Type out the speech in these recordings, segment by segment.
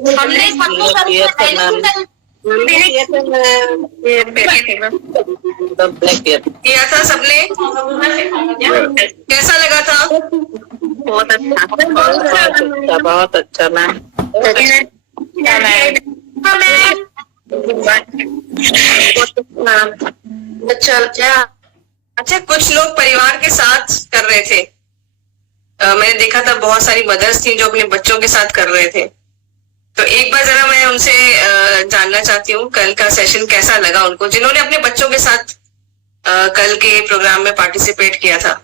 हमने किया था सबने। कैसा लगा था? बहुत अच्छा, बहुत अच्छा मैम। अच्छा अच्छा अच्छा। कुछ लोग परिवार के साथ कर रहे थे। मैंने देखा था बहुत सारी मदर्स थी जो अपने बच्चों के साथ कर रहे थे। तो एक बार जरा मैं उनसे जानना चाहती हूँ कल का सेशन कैसा लगा उनको, जिन्होंने अपने बच्चों के साथ कल के प्रोग्राम में पार्टिसिपेट किया था।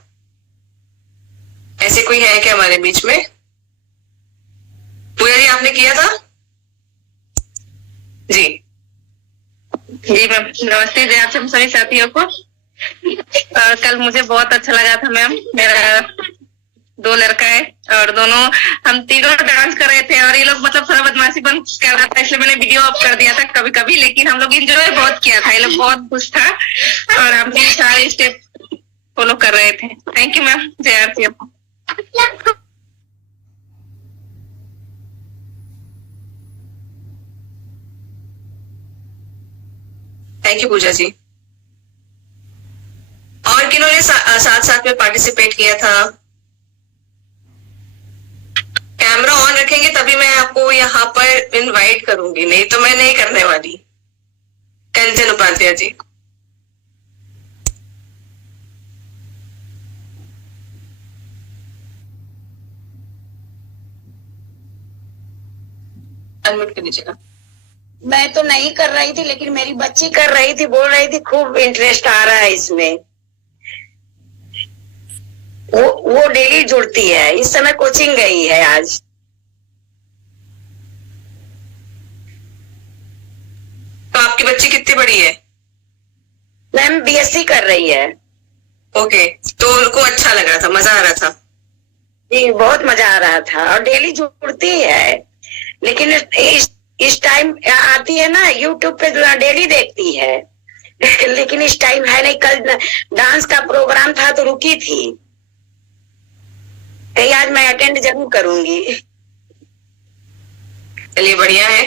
ऐसे कोई है क्या हमारे बीच में? पूजा जी, आपने किया था? जी जी मैम, नमस्ते जी आप सभी साथियों को। कल मुझे बहुत अच्छा लगा था मैम। मेरा 2 लड़का है और दोनों हम तीनों डांस कर रहे थे और ये लोग मतलब थोड़ा बदमाशी बन कर रहा था, इसलिए मैंने वीडियो ऑफ कर दिया था कभी कभी, लेकिन हम लोग इंजॉय बहुत किया था। ये लोग बहुत खुश था और हम भी सारे स्टेप फॉलो कर रहे थे। Thank you ma'am. जय आरती। थैंक यू पूजा जी। और किन्होंने साथ साथ में पार्टिसिपेट किया था? कैमरा ऑन रखेंगे तभी मैं आपको यहाँ पर इनवाइट करूंगी, नहीं तो मैं नहीं करने वाली। कंचन उपाध्याय जी। अनम्यूट कर लीजिएगा। मैं तो नहीं कर रही थी, लेकिन मेरी बच्ची कर रही थी, बोल रही थी खूब इंटरेस्ट आ रहा है इसमें। वो डेली जुड़ती है, इस समय कोचिंग गई है आज। तो आपकी बच्ची कितनी बड़ी है? मैम बीएससी कर रही है। ओके, तो उनको अच्छा लग रहा था, मजा आ रहा था? जी बहुत मजा आ रहा था और डेली जुड़ती है, लेकिन इस टाइम आती है ना यूट्यूब पे, डेली देखती है। लेकिन इस टाइम है नहीं। कल डांस का प्रोग्राम था तो रुकी थी। आज मैं अटेंड जरूर करूंगी। चलिए बढ़िया है।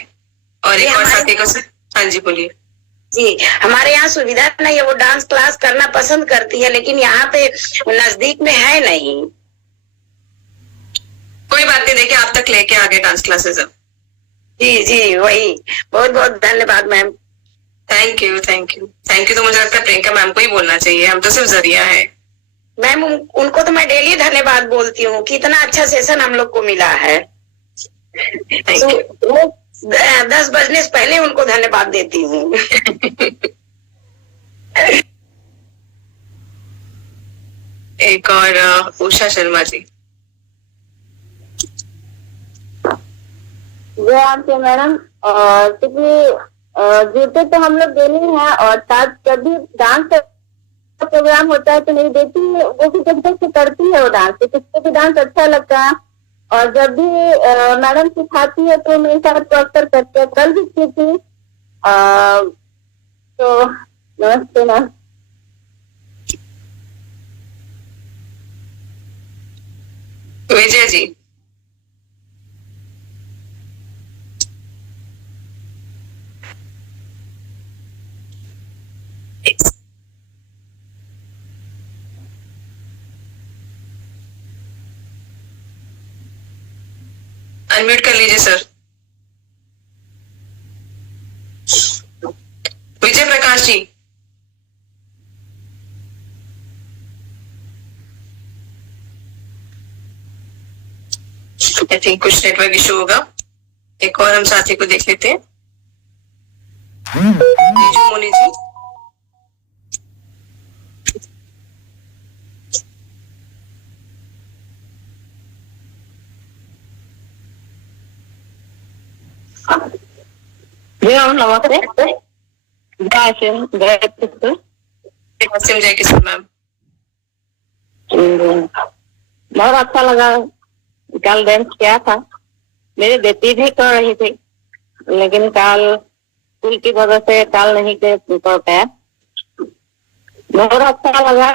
और एक और साथी को हाँ जी बोलिए। जी हमारे यहाँ सुविधा नहीं है, वो डांस क्लास करना पसंद करती है, लेकिन यहाँ पे नजदीक में है नहीं। कोई बात नहीं, देखिए आप तक लेके आगे डांस क्लासेस अब। जी जी वही। बहुत बहुत धन्यवाद ma'am. Thank you thank you thank you. तो मुझे लगता है प्रियंका मैम को ही बोलना चाहिए, हम तो सिर्फ जरिया है। मैम उनको तो मैं डेली धन्यवाद बोलती हूँ कि इतना अच्छा सेशन हम लोग को मिला है। वो 10 बजने से पहले उनको धन्यवाद देती हूँ। एक और उषा शर्मा जी। जय आपके मैडम। क्योंकि जुड़ते तो हम लोग डेली हैं और साथ जब भी डांस प्रोग्राम होता है तो नहीं देती है, वो भी जब से करती है वो डांस, तो किसको भी डांस अच्छा लगता है और जब भी मैडम सिखाती है तो मेरे साथ तो अक्सर करते हैं। कल भी की थी। तो नमस्ते मैम। विजय जी। अनम्यूट कर लीजिए sir. Vijay Prakash ji. I think कुछ नेटवर्क इशू होगा। एक और हम साथी को देख लेते हैं। तेजू मोनी जी। नमस्ते। जय किशन मैम। बहुत अच्छा लगा। कल डांस किया था, मेरी बेटी भी कर रही थी, लेकिन कल स्कूल की वजह से कल नहीं कर पाया। बहुत अच्छा लगा।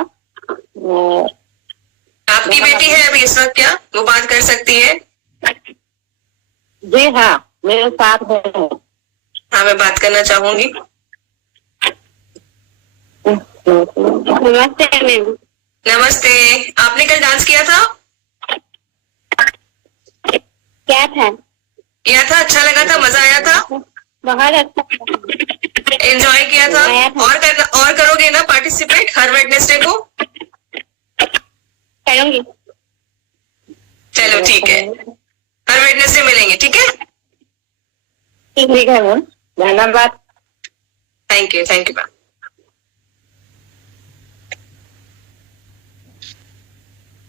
आपकी बेटी है अभी इस वक्त क्या वो बात कर सकती है? जी हाँ, मेरे साथ है। हाँ, मैं बात करना चाहूंगी। नमस्ते मैम। नमस्ते। आपने कल डांस किया था? क्या था? किया था, अच्छा लगा था, मजा आया था, बहुत अच्छा एंजॉय किया था। आया था। और करोगे ना पार्टिसिपेट हर वेडनेसडे को? करूंगी। चलो ठीक है, हर वेडनेसडे मिलेंगे, ठीक है? ठीक है मैम, धन्यवाद। Thank you ma'am.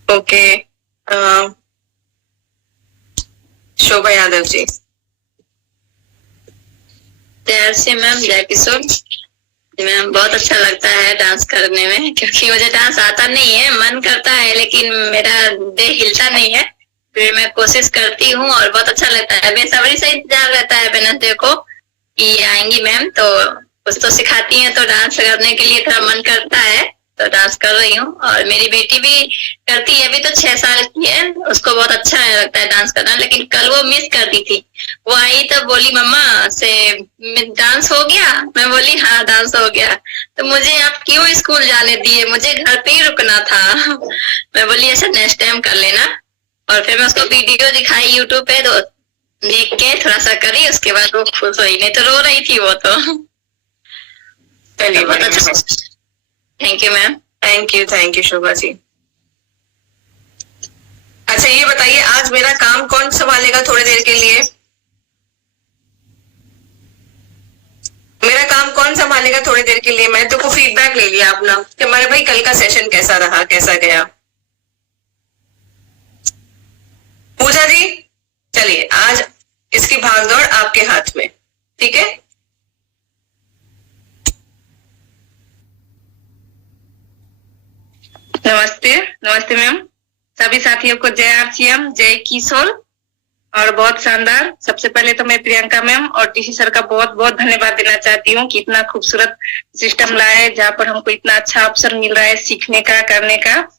ओके, शोभा यादव जी। प्यार से मैम जय किशोर मैम, बहुत अच्छा लगता है डांस करने में, क्योंकि मुझे डांस आता नहीं है, मन करता है लेकिन मेरा देह हिलता नहीं है। फिर मैं कोशिश करती हूँ और बहुत अच्छा लगता है। बेसब्री से इंतजार रहता है वेडनेसडे को कि आएंगी मैम, तो कुछ तो सिखाती हैं, तो डांस करने के लिए थोड़ा मन करता है, तो डांस कर रही हूँ। और मेरी बेटी भी करती है, अभी तो 6 साल की है, उसको बहुत अच्छा लगता है डांस करना, लेकिन कल वो मिस कर दी थी। वो आई तो बोली मम्मा से डांस हो गया, मैं बोली हाँ डांस हो गया, तो मुझे आप क्यों स्कूल जाने दिए, मुझे घर पे ही रुकना था। मैं बोली ऐसा नेक्स्ट टाइम कर लेना। और फिर मैं उसको वीडियो दिखाई यूट्यूब पे, तो देख के थोड़ा सा करी, उसके बाद वो खुश हुई, नहीं तो रो रही थी वो तो। चलिए, बहुत अच्छा। Thank you ma'am. Thank you Shobha ji. अच्छा, ये बताइए आज मेरा काम कौन संभालेगा थोड़ी देर के लिए? मेरा काम कौन संभालेगा थोड़ी देर के लिए? मैं तो फीडबैक ले लिया अपना कि हमारे भाई कल का सेशन कैसा रहा, कैसा गया। पूजा जी, चलिए आज इसकी भागदौड़ आपके हाथ में, ठीक है? नमस्ते मैम, सभी साथियों को जय आरसीएम, जय किशोर। और बहुत शानदार। सबसे पहले तो मैं प्रियंका मैम और टीसी सर का बहुत बहुत धन्यवाद देना चाहती हूँ कि इतना खूबसूरत सिस्टम लाए, जहाँ पर हमको इतना अच्छा अवसर मिल रहा है सीखने का, करने का।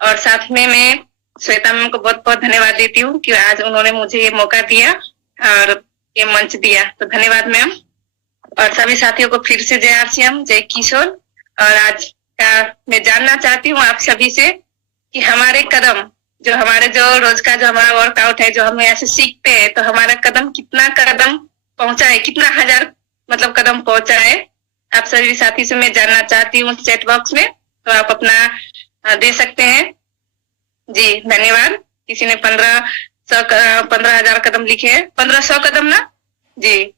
और साथ में मैं श्वेता मैम को बहुत बहुत धन्यवाद देती हूँ कि आज उन्होंने मुझे ये मौका दिया और ये मंच दिया, तो धन्यवाद मैम। और सभी साथियों को फिर से जय आरसीएम, जय किशोर। और आज का मैं जानना चाहती हूँ आप सभी से कि हमारे कदम, जो रोज का जो हमारा वर्कआउट है, जो हम ऐसे सीखते हैं, तो हमारा कदम कितना कदम पहुंचा है, कितना हजार मतलब कदम पहुंचा है, आप सभी साथी से मैं जानना चाहती हूँ चैट बॉक्स में, तो आप अपना दे सकते हैं। जी धन्यवाद। किसी ने 15,000 कदम लिखे हैं, 1500 कदम ना जी।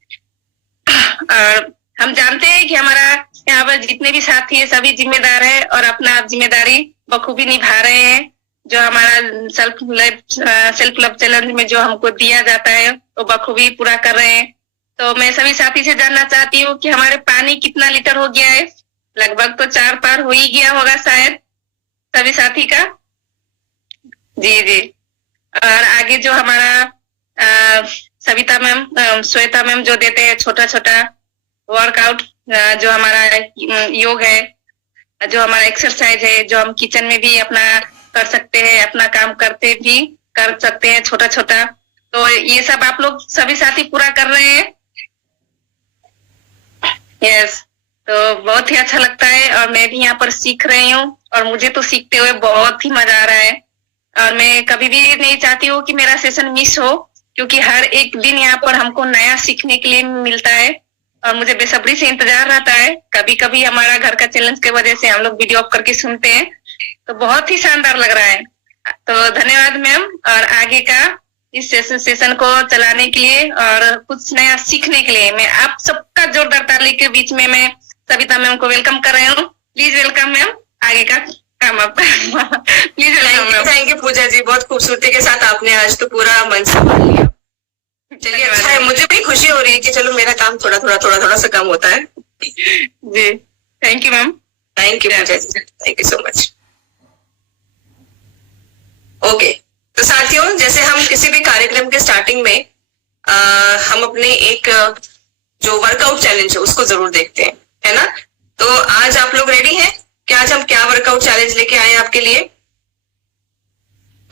और हम जानते हैं कि हमारा यहाँ पर जितने भी साथी है सभी जिम्मेदार है और अपना जिम्मेदारी बखूबी निभा रहे हैं। जो हमारा सेल्फ लव चैलेंज में जो हमको दिया जाता है वो बखूबी पूरा कर रहे हैं। तो मैं सभी साथी से जानना चाहती हूँ कि हमारे पानी कितना लीटर हो गया है? लगभग तो 4 पार हो ही गया होगा शायद सभी साथी का। जी जी। और आगे जो हमारा सविता मैम, श्वेता मैम जो देते हैं छोटा छोटा वर्कआउट, जो हमारा योग है, जो हमारा एक्सरसाइज है, जो हम किचन में भी अपना कर सकते हैं, अपना काम करते भी कर सकते हैं छोटा छोटा, तो ये सब आप लोग सभी साथी पूरा कर रहे हैं। यस, तो बहुत ही अच्छा लगता है और मैं भी यहाँ पर सीख रही हूँ और मुझे तो सीखते हुए बहुत ही मजा आ रहा है। और मैं कभी भी नहीं चाहती हूँ कि मेरा सेशन मिस हो, क्योंकि हर एक दिन यहाँ पर हमको नया सीखने के लिए मिलता है और मुझे बेसब्री से इंतजार रहता है। कभी कभी हमारा घर का चैलेंज के वजह से हम लोग वीडियो ऑफ करके सुनते हैं, तो बहुत ही शानदार लग रहा है। तो धन्यवाद मैम, और आगे का इस सेशन को चलाने के लिए और कुछ नया सीखने के लिए मैं आप सबका जोरदार ताली के बीच में मैं सविता मैम को वेलकम कर रही हूँ। प्लीज वेलकम मैम, आगे का काम आप please welcome ma'am. Thank you Pooja ji, बहुत खूबसूरती के साथ आपने आज तो पूरा मंच संभाल लिया। चलिए अच्छा है, मुझे भी खुशी हो रही है कि चलो मेरा काम थोड़ा सा कम होता है। जी thank you ma'am. Thank you Pooja ji, thank you so much. Okay, तो साथियों जैसे हम किसी भी कार्यक्रम के स्टार्टिंग में हम अपने एक जो वर्कआउट चैलेंज है उसको जरूर देखते हैं, है ना? तो आज आप लोग रेडी हैं कि आज हम क्या वर्कआउट चैलेंज लेके आए आपके लिए?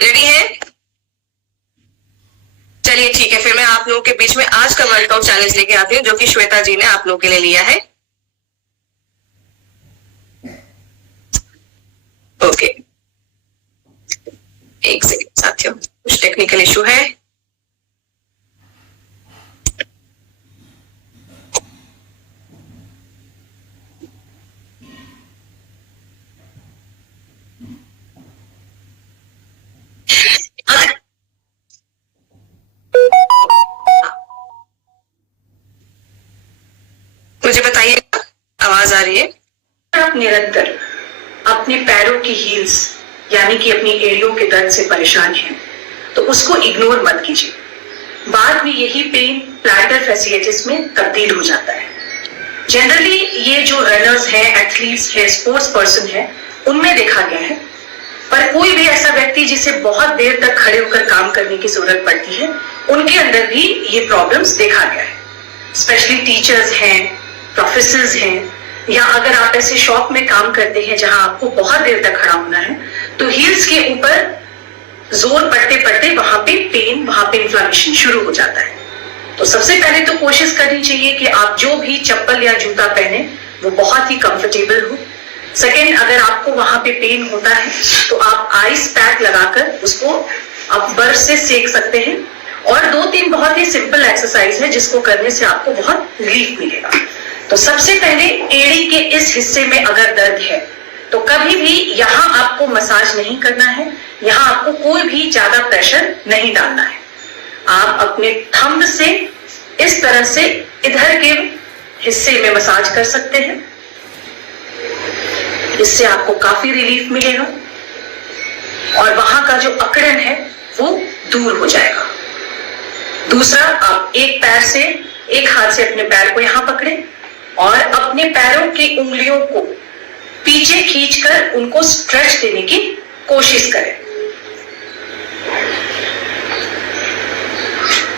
रेडी हैं? चलिए ठीक है, फिर मैं आप लोगों के बीच में आज का वर्कआउट चैलेंज लेके आती हूँ जो कि श्वेता जी ने आप लोगों के लिए लिया है। ओके, एक सेकंड साथियों, कुछ टेक्निकल इशू है। मुझे बताइए, आवाज आ रही है? आप निरंतर अपने पैरों की हील्स यानी कि अपनी एड़ियों के दर्द से परेशान हैं, तो उसको इग्नोर मत कीजिए। बाद में यही पेन प्लैंटर फैसिलिटीज में तब्दील हो जाता है। जनरली ये जो रनर्स हैं, एथलीट्स हैं, स्पोर्ट्स पर्सन हैं, उनमें देखा गया है। पर कोई भी ऐसा व्यक्ति जिसे बहुत देर तक खड़े होकर काम करने की जरूरत पड़ती है, उनके अंदर भी ये प्रॉब्लम्स देखा गया है। स्पेशली टीचर्स हैं, प्रोफेसर्स हैं, या अगर आप ऐसे शॉप में काम करते हैं जहां आपको बहुत देर तक खड़ा होना है, तो हील्स के ऊपर जोर पड़ते पड़ते वहां पे पेन, वहां पे इन्फ्लेमेशन शुरू हो जाता है। तो सबसे पहले तो कोशिश करनी चाहिए कि आप जो भी चप्पल या जूता पहने वो बहुत ही कंफर्टेबल हो। सेकेंड, अगर आपको वहां पे पेन होता है तो आप आइस पैक लगाकर उसको आप बर्फ से सेक सकते हैं। और 2-3 बहुत ही सिंपल एक्सरसाइज है जिसको करने से आपको बहुत रिलीफ मिलेगा। तो सबसे पहले एड़ी के इस हिस्से में अगर दर्द है तो कभी भी यहाँ आपको मसाज नहीं करना है, यहाँ आपको कोई भी ज्यादा प्रेशर नहीं डालना है। आप अपने थंब से इस तरह से इधर के हिस्से में मसाज कर सकते हैं, इससे आपको काफी रिलीफ मिलेगा और वहां का जो अकड़न है वो दूर हो जाएगा। दूसरा, आप एक हाथ से अपने पैर को यहां पकड़े और अपने पैरों की उंगलियों को पीछे खींचकर उनको स्ट्रेच देने की कोशिश करें।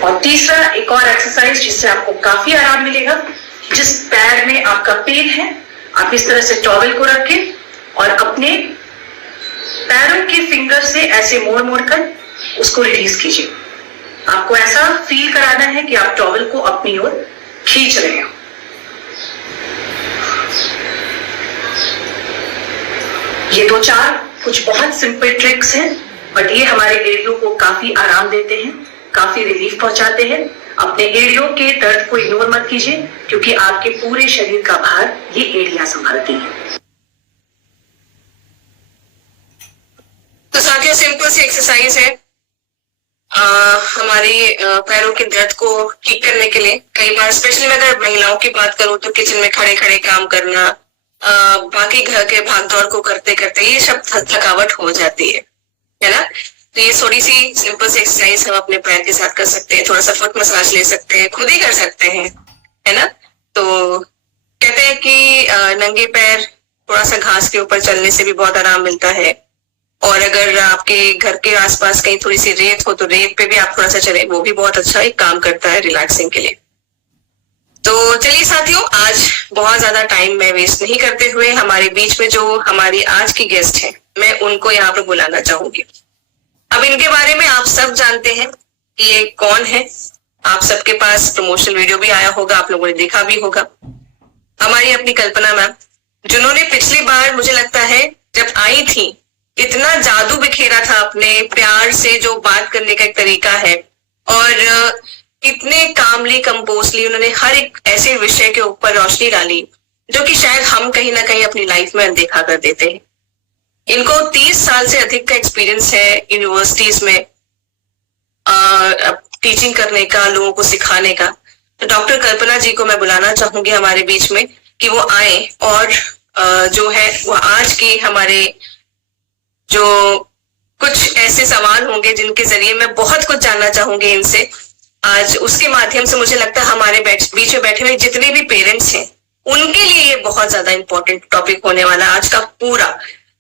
और तीसरा, एक और एक्सरसाइज जिससे आपको काफी आराम मिलेगा, जिस पैर में आपका पेन है आप इस तरह से टॉवल को रखें और अपने पैरों के फिंगर से ऐसे मोड़ कर उसको रिलीज कीजिए। आपको ऐसा फील कराना है कि आप टॉवल को अपनी ओर खींच रहे हो। ये 2-4 कुछ बहुत सिंपल ट्रिक्स हैं, बट ये हमारे एड़ियों को काफी आराम देते हैं, काफी रिलीफ पहुंचाते हैं। अपने एड़ियों के दर्द को इग्नोर मत कीजिए क्योंकि आपके पूरे शरीर का भार ये एड़ियां संभालती हैं। तो साथियों, सिंपल सी एक्सरसाइज है हमारी पैरों के दर्द को ठीक करने के लिए। कई बार स्पेशली मैं अगर महिलाओं की बात करूं तो किचन में खड़े खड़े काम करना, बाकी घर के भागदौड़ को करते करते ये सब थकावट हो जाती है ना। तो ये थोड़ी सी सिंपल सी एक्सरसाइज हम अपने पैर के साथ कर सकते हैं। थोड़ा सा फुट मसाज ले सकते हैं, खुद ही कर सकते हैं, है ना। तो कहते हैं कि नंगे पैर थोड़ा सा घास के ऊपर चलने से भी बहुत आराम मिलता है। और अगर आपके घर के आसपास कहीं थोड़ी सी रेत हो तो रेत पे भी आप थोड़ा सा चले, वो भी बहुत अच्छा एक काम करता है रिलैक्सिंग के लिए। तो चलिए साथियों, आज बहुत ज्यादा टाइम मैं वेस्ट नहीं करते हुए हमारे बीच में जो हमारी आज की गेस्ट हैं, मैं उनको यहाँ पर बुलाना चाहूंगी। अब इनके बारे में आप सब जानते हैं कि ये कौन है। आप सबके पास प्रमोशनल वीडियो भी आया होगा, आप लोगों ने देखा भी होगा। हमारी अपनी कल्पना मैम, जिन्होंने पिछली बार मुझे लगता है जब आई थी इतना जादू बिखेरा था अपने प्यार से, जो बात करने का एक तरीका है, और इतने कामली कंपोजली उन्होंने हर एक ऐसे विषय के ऊपर रोशनी डाली जो कि शायद हम कहीं ना कहीं अपनी लाइफ में अनदेखा कर देते हैं। इनको 30 साल से अधिक का एक्सपीरियंस है यूनिवर्सिटीज में टीचिंग करने का, लोगों को सिखाने का। तो डॉक्टर कल्पना जी को मैं बुलाना चाहूंगी हमारे बीच में कि वो आए और जो है वो आज की हमारे जो कुछ ऐसे सवाल होंगे जिनके जरिए मैं बहुत कुछ जानना चाहूंगी इनसे आज, उसके माध्यम से मुझे लगता है हमारे बीच में बैठे हुए जितने भी पेरेंट्स हैं उनके लिए ये बहुत ज्यादा इंपॉर्टेंट टॉपिक होने वाला आज का पूरा।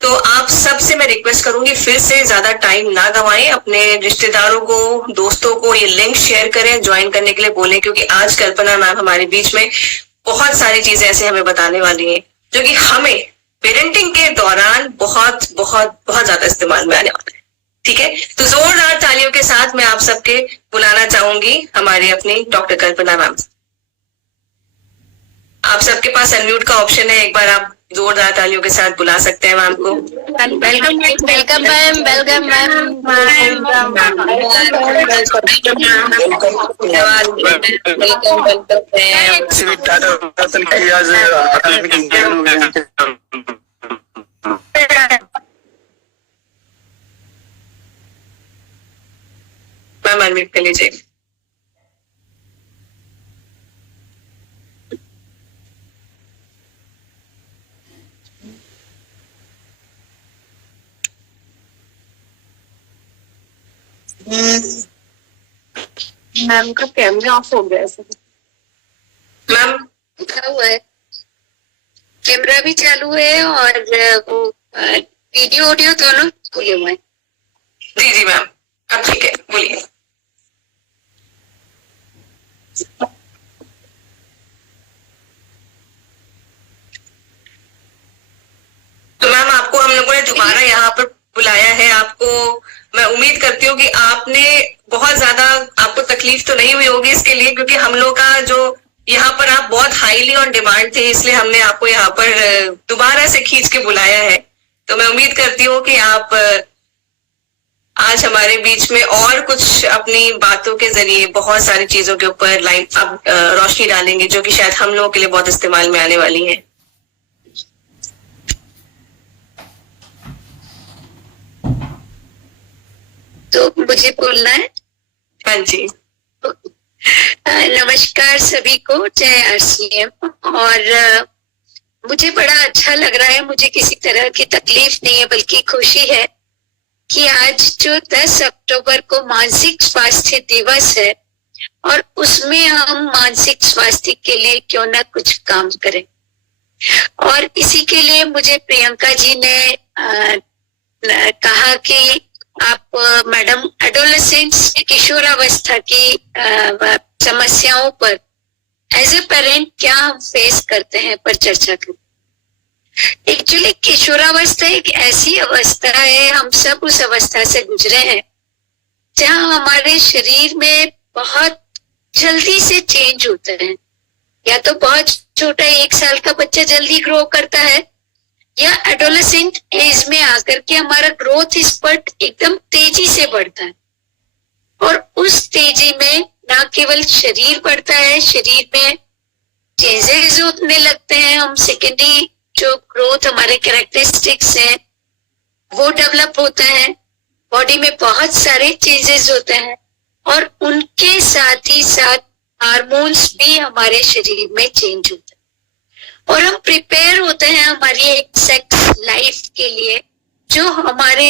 तो आप सबसे मैं रिक्वेस्ट करूंगी फिर से ज्यादा टाइम ना गवाएं, अपने रिश्तेदारों को, दोस्तों को ये लिंक शेयर करें, ज्वाइन करने के लिए बोलें, क्योंकि आज कल्पना मैम हमारे बीच में बहुत सारी चीजें ऐसे हमें बताने वाली हैं जो कि हमें पेरेंटिंग के दौरान बहुत बहुत बहुत ज्यादा इस्तेमाल में आने वाला है। ठीक है, तो जोरदार तालियों के साथ मैं आप सबके बुलाना चाहूंगी हमारे अपनी डॉक्टर कल्पना मैम। आप सबके पास अनम्यूट का ऑप्शन है, एक बार आप जोरदार तालियों के साथ बुला सकते हैं मैम को। Welcome ma'am, welcome ma'am unmute कर लीजिए। मैम का कैमरा ऑफ हो गया है। मैम लिखा हुआ है, कैमरा भी चालू है और वो वीडियो ऑडियो दोनों खुले हुए हैं। जी जी मैम, अब ठीक है, बोलिए। तो मैम आपको हम लोगों ने दोबारा यहाँ पर बुलाया है। आपको मैं उम्मीद करती हूँ कि आपने बहुत ज्यादा आपको तकलीफ तो नहीं हुई होगी इसके लिए, क्योंकि हम लोग का जो यहाँ पर आप बहुत हाईली ऑन डिमांड थे, इसलिए हमने आपको यहाँ पर दोबारा से खींच के बुलाया है। तो मैं उम्मीद करती हूँ कि आप आज हमारे बीच में और कुछ अपनी बातों के जरिए बहुत सारी चीजों के ऊपर लाइट आप रोशनी डालेंगे, जो कि शायद हम लोगों के लिए बहुत इस्तेमाल में आने वाली है। तो मुझे बोलना है। हाँ जी, नमस्कार सभी को, जय RCM। और मुझे बड़ा अच्छा लग रहा है, मुझे किसी तरह की तकलीफ नहीं है, बल्कि खुशी है कि आज जो 10 अक्टूबर को मानसिक स्वास्थ्य दिवस है और उसमें हम मानसिक स्वास्थ्य के लिए क्यों ना कुछ काम करें। और इसी के लिए मुझे प्रियंका जी ने कहा कि आप मैडम एडोलेसेंट्स किशोरावस्था की समस्याओं पर एज ए पेरेंट क्या हम फेस करते हैं पर चर्चा करें। एक्चुअली किशोरावस्था एक ऐसी अवस्था है, हम सब उस अवस्था से गुजरे हैं जहां हमारे शरीर में बहुत जल्दी से चेंज होते हैं। या तो बहुत छोटा 1 साल का बच्चा जल्दी ग्रो करता है, या एडोलेसेंट एज में आकर के हमारा ग्रोथ स्पर्ट एकदम तेजी से बढ़ता है। और उस तेजी में ना केवल शरीर बढ़ता है, शरीर में चेंजेस होने लगते हैं, हम सेकेंडरी जो ग्रोथ हमारे कैरेक्टरिस्टिक्स हैं वो डेवलप होता है, बॉडी में बहुत सारे चेंजेस होते हैं और उनके साथ ही साथ हार्मोन्स भी हमारे शरीर में चेंज होते हैं। और हम प्रिपेयर होते हैं हमारी एक सेक्स लाइफ के लिए, जो हमारे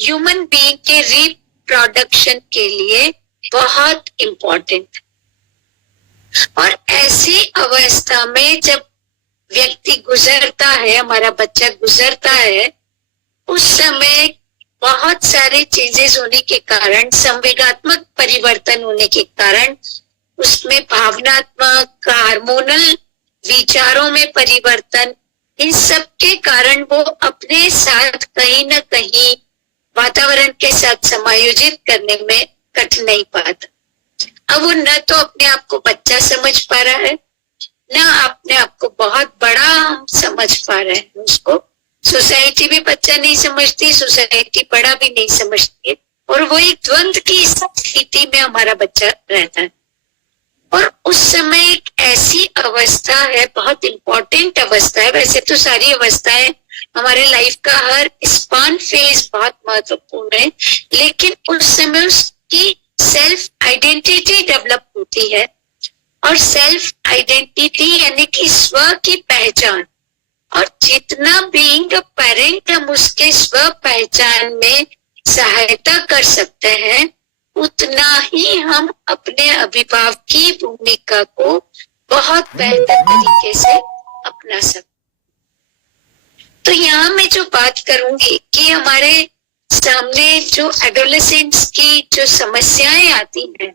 ह्यूमन बीइंग के रिप्रोडक्शन के लिए बहुत इम्पोर्टेंट है। और ऐसी अवस्था में जब व्यक्ति गुजरता है, हमारा बच्चा गुजरता है, उस समय बहुत सारे चेंजेस होने के कारण, संवेगात्मक परिवर्तन होने के कारण, उसमें भावनात्मक हार्मोनल विचारों में परिवर्तन, इन सब के कारण वो अपने साथ कहीं ना कहीं वातावरण के साथ समायोजित करने में कठिनाई पाता। अब वो न तो अपने आप को बच्चा समझ पा रहा है, न अपने आप को बहुत बड़ा हम समझ पा रहे हैं उसको। सोसाइटी भी बच्चा नहीं समझती, सोसाइटी बड़ा भी नहीं समझती है, और वो एक द्वंद की स्थिति में हमारा बच्चा रहता है। और उस समय एक ऐसी अवस्था है, बहुत इंपॉर्टेंट अवस्था है। वैसे तो सारी अवस्थाएं हमारे लाइफ का हर स्पान फेज बहुत महत्वपूर्ण है, लेकिन उस समय उसकी सेल्फ आइडेंटिटी डेवलप होती है। और सेल्फ आइडेंटिटी यानी कि स्व की पहचान, और जितना बीइंग अ पेरेंट हम उसके स्व पहचान में सहायता कर सकते हैं, उतना ही हम अपने अभिभावक की भूमिका को बहुत बेहतर तरीके से अपना सकते। तो यहाँ मैं जो बात करूंगी कि हमारे सामने जो एडोलेसेंट्स की जो समस्याएं आती हैं,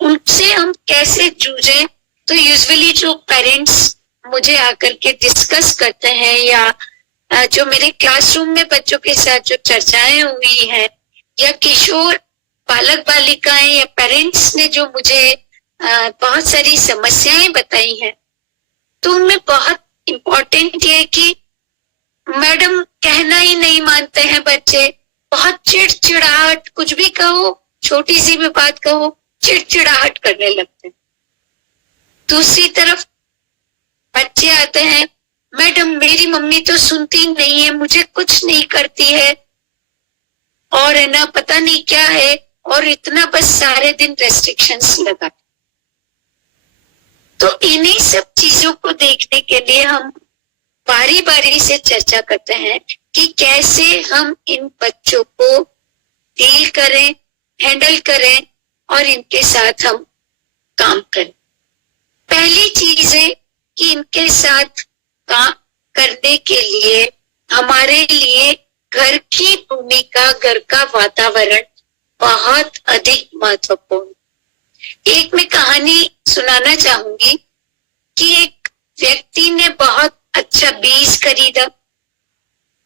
उनसे हम कैसे जूझें। तो यूजुअली जो पेरेंट्स मुझे आकर के डिस्कस करते हैं, या जो मेरे क्लासरूम में बच्चों के साथ जो चर्चाएं हुई हैं, या किशोर बालक बालिकाएं या पेरेंट्स ने जो मुझे बहुत सारी समस्याएं बताई हैं, तो उनमें बहुत इम्पोर्टेंट ये कि मैडम कहना ही नहीं मानते हैं बच्चे, बहुत चिड़चिड़ाहट, कुछ भी कहो, छोटी सी भी बात कहो, चिड़चिड़ाहट करने लगते हैं। दूसरी तरफ बच्चे आते हैं, मैडम मेरी मम्मी तो सुनती नहीं है, मुझे कुछ नहीं करती है, और है ना पता नहीं क्या है, और इतना बस सारे दिन रेस्ट्रिक्शंस लगा। तो इन्हीं सब चीजों को देखने के लिए हम बारी बारी से चर्चा करते हैं कि कैसे हम इन बच्चों को डील करें, हैंडल करें और इनके साथ हम काम करें। पहली चीज है कि इनके साथ काम करने के लिए हमारे लिए घर की भूमिका, घर का वातावरण बहुत अधिक महत्वपूर्ण। एक मैं कहानी सुनाना चाहूंगी कि एक व्यक्ति ने बहुत अच्छा बीज खरीदा,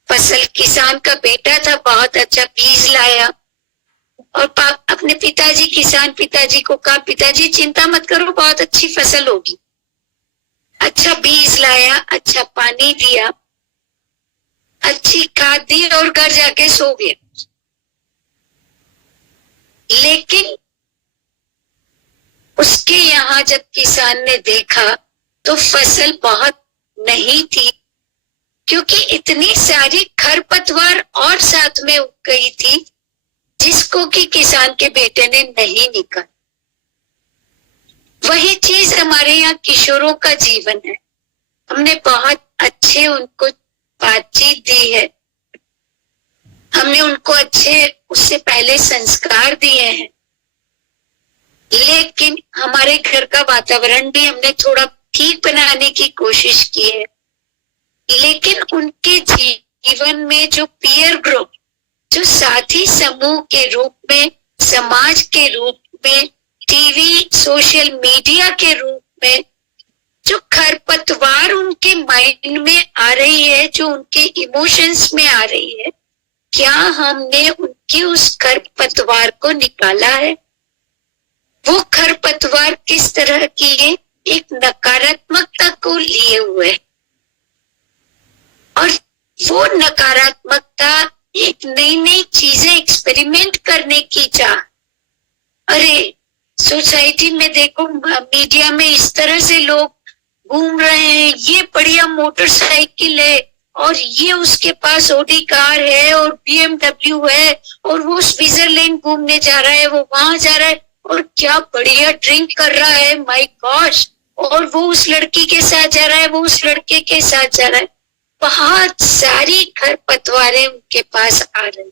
फसल किसान का बेटा था, बहुत अच्छा बीज लाया और अपने पिताजी, किसान पिताजी को कहा, पिताजी चिंता मत करो, बहुत अच्छी फसल होगी। अच्छा बीज लाया, अच्छा पानी दिया, अच्छी खाद दी और घर जाके सो गया। लेकिन उसके यहाँ जब किसान ने देखा तो फसल बहुत नहीं थी, क्योंकि इतनी सारी खरपतवार और साथ में उग गई थी जिसको कि किसान के बेटे ने नहीं निकाला। वही चीज हमारे यहाँ किशोरों का जीवन है। हमने बहुत अच्छे उनको बातचीत दी है, हमने उनको अच्छे उससे पहले संस्कार दिए हैं, लेकिन हमारे घर का वातावरण भी हमने थोड़ा ठीक बनाने की कोशिश की है। लेकिन उनके जीवन में जो पीयर ग्रुप, जो साथी समूह के रूप में, समाज के रूप में, टीवी सोशल मीडिया के रूप में जो खरपतवार उनके माइंड में आ रही है, जो उनके इमोशंस में आ रही है, क्या हमने उनकी उस खरपतवार को निकाला है? वो खरपतवार किस तरह की है? एक नकारात्मकता को लिए हुए, और वो नकारात्मकता एक नई नई चीजें एक्सपेरिमेंट करने की चाह। अरे सोसाइटी में देखो, मीडिया में इस तरह से लोग घूम रहे हैं, ये बढ़िया मोटरसाइकिल है और ये उसके पास ऑडी कार है और BMW है और वो स्विट्जरलैंड घूमने जा रहा है, वो वहां जा रहा है और क्या बढ़िया ड्रिंक कर रहा है, माय गॉश, और वो उस लड़की के साथ जा रहा है, वो उस लड़के के साथ जा रहा है। बहुत सारी खरपतवारें उनके पास आ रही,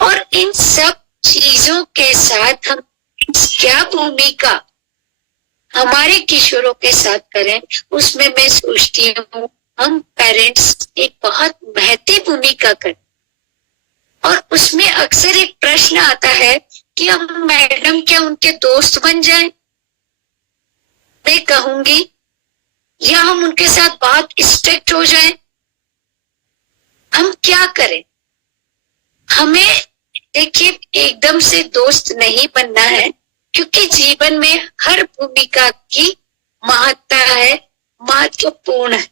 और इन सब चीजों के साथ हम क्या भूमिका हमारे किशोरों के साथ करें, उसमें मैं सोचती हूँ हम पेरेंट्स एक बहुत महती भूमिका करें। और उसमें अक्सर एक प्रश्न आता है कि हम मैडम क्या उनके दोस्त बन जाएं? मैं कहूंगी, या हम उनके साथ बहुत स्ट्रिक्ट हो जाएं? हम क्या करें? हमें देखिए एकदम से दोस्त नहीं बनना है, क्योंकि जीवन में हर भूमिका की महत्ता है, महत्वपूर्ण है,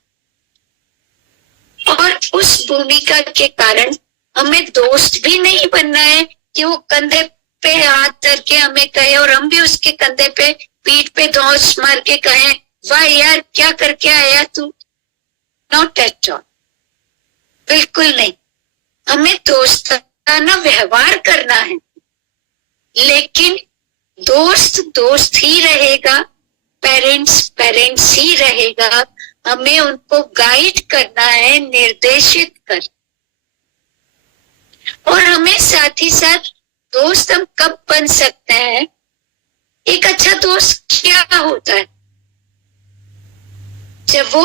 और उस भूमिका के कारण हमें दोस्त भी नहीं बनना है कि वो कंधे पे हाथ धर के हमें कहे और हम भी उसके कंधे पे पीठ पे धौंस मार के कहें, वाह यार क्या करके आया तू। नॉट एट ऑल, बिल्कुल नहीं। हमें दोस्ताना व्यवहार करना है, लेकिन दोस्त दोस्त ही रहेगा, पेरेंट्स पेरेंट्स ही रहेगा। हमें उनको गाइड करना है, निर्देशित कर, और हमें साथ ही साथ दोस्त हम कब बन सकते हैं? एक अच्छा दोस्त क्या होता है? जब वो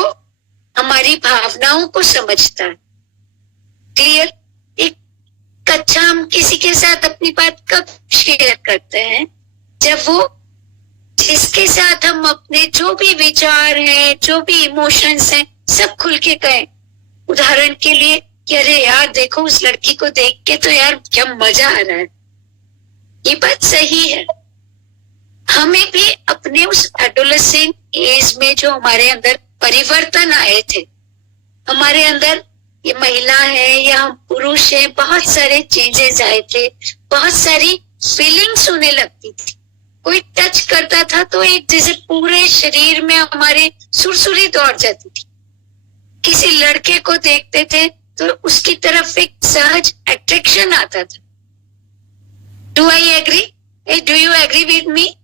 हमारी भावनाओं को समझता है। क्लियर? एक अच्छा हम किसी के साथ अपनी बात कब शेयर करते हैं? जब वो जिसके साथ हम अपने जो भी विचार हैं, जो भी इमोशंस हैं, सब खुल के कहें। उदाहरण के लिए कि अरे यार देखो उस लड़की को देख के तो यार क्या मजा आ रहा है। ये बात सही है। हमें भी अपने उस एडोलेसेंट एज में जो हमारे अंदर परिवर्तन आए थे, हमारे अंदर ये महिला है या हम पुरुष है, बहुत सारे चेंजेस आए थे, बहुत सारी फीलिंग्स होने लगती थी। कोई टच करता था तो एक जैसे पूरे शरीर में हमारे सुरसुरी दौड़ जाती थी। किसी लड़के को देखते थे तो उसकी तरफ एक सहज अट्रैक्शन आता था। Do I agree? Do you agree with me?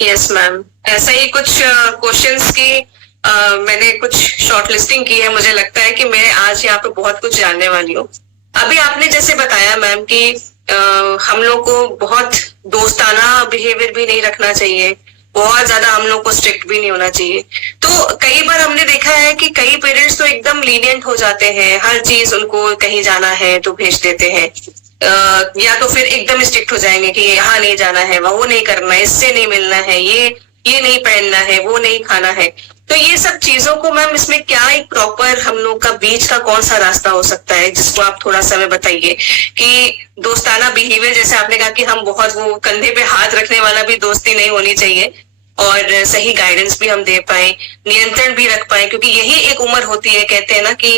Yes ma'am, ऐसा ही कुछ क्वेश्चंस की मैंने कुछ शॉर्ट लिस्टिंग की है। मुझे लगता है कि मैं आज यहाँ पे बहुत कुछ जानने वाली हूँ। अभी आपने जैसे बताया मैम कि हम लोग को बहुत दोस्ताना बिहेवियर भी नहीं रखना चाहिए, बहुत ज्यादा हम लोग को स्ट्रिक्ट भी नहीं होना चाहिए। तो कई बार हमने देखा है कि कई पेरेंट्स तो एकदम लीनियंट हो जाते हैं, हर चीज उनको कहीं जाना है तो भेज देते हैं, या तो फिर एकदम स्ट्रिक्ट हो जाएंगे कि यहाँ नहीं जाना है, वो नहीं करना है, इससे नहीं मिलना है, ये नहीं पहनना है, वो नहीं खाना है। तो ये सब चीजों को मैम इसमें क्या एक प्रॉपर हम लोग का बीच का कौन सा रास्ता हो सकता है, जिसको आप थोड़ा सा बताइए कि दोस्ताना बिहेवियर, जैसे आपने कहा कि हम बहुत वो कंधे पे हाथ रखने वाला भी दोस्ती नहीं होनी चाहिए, और सही गाइडेंस भी हम दे पाए, नियंत्रण भी रख पाए, क्योंकि यही एक उम्र होती है, कहते हैं ना कि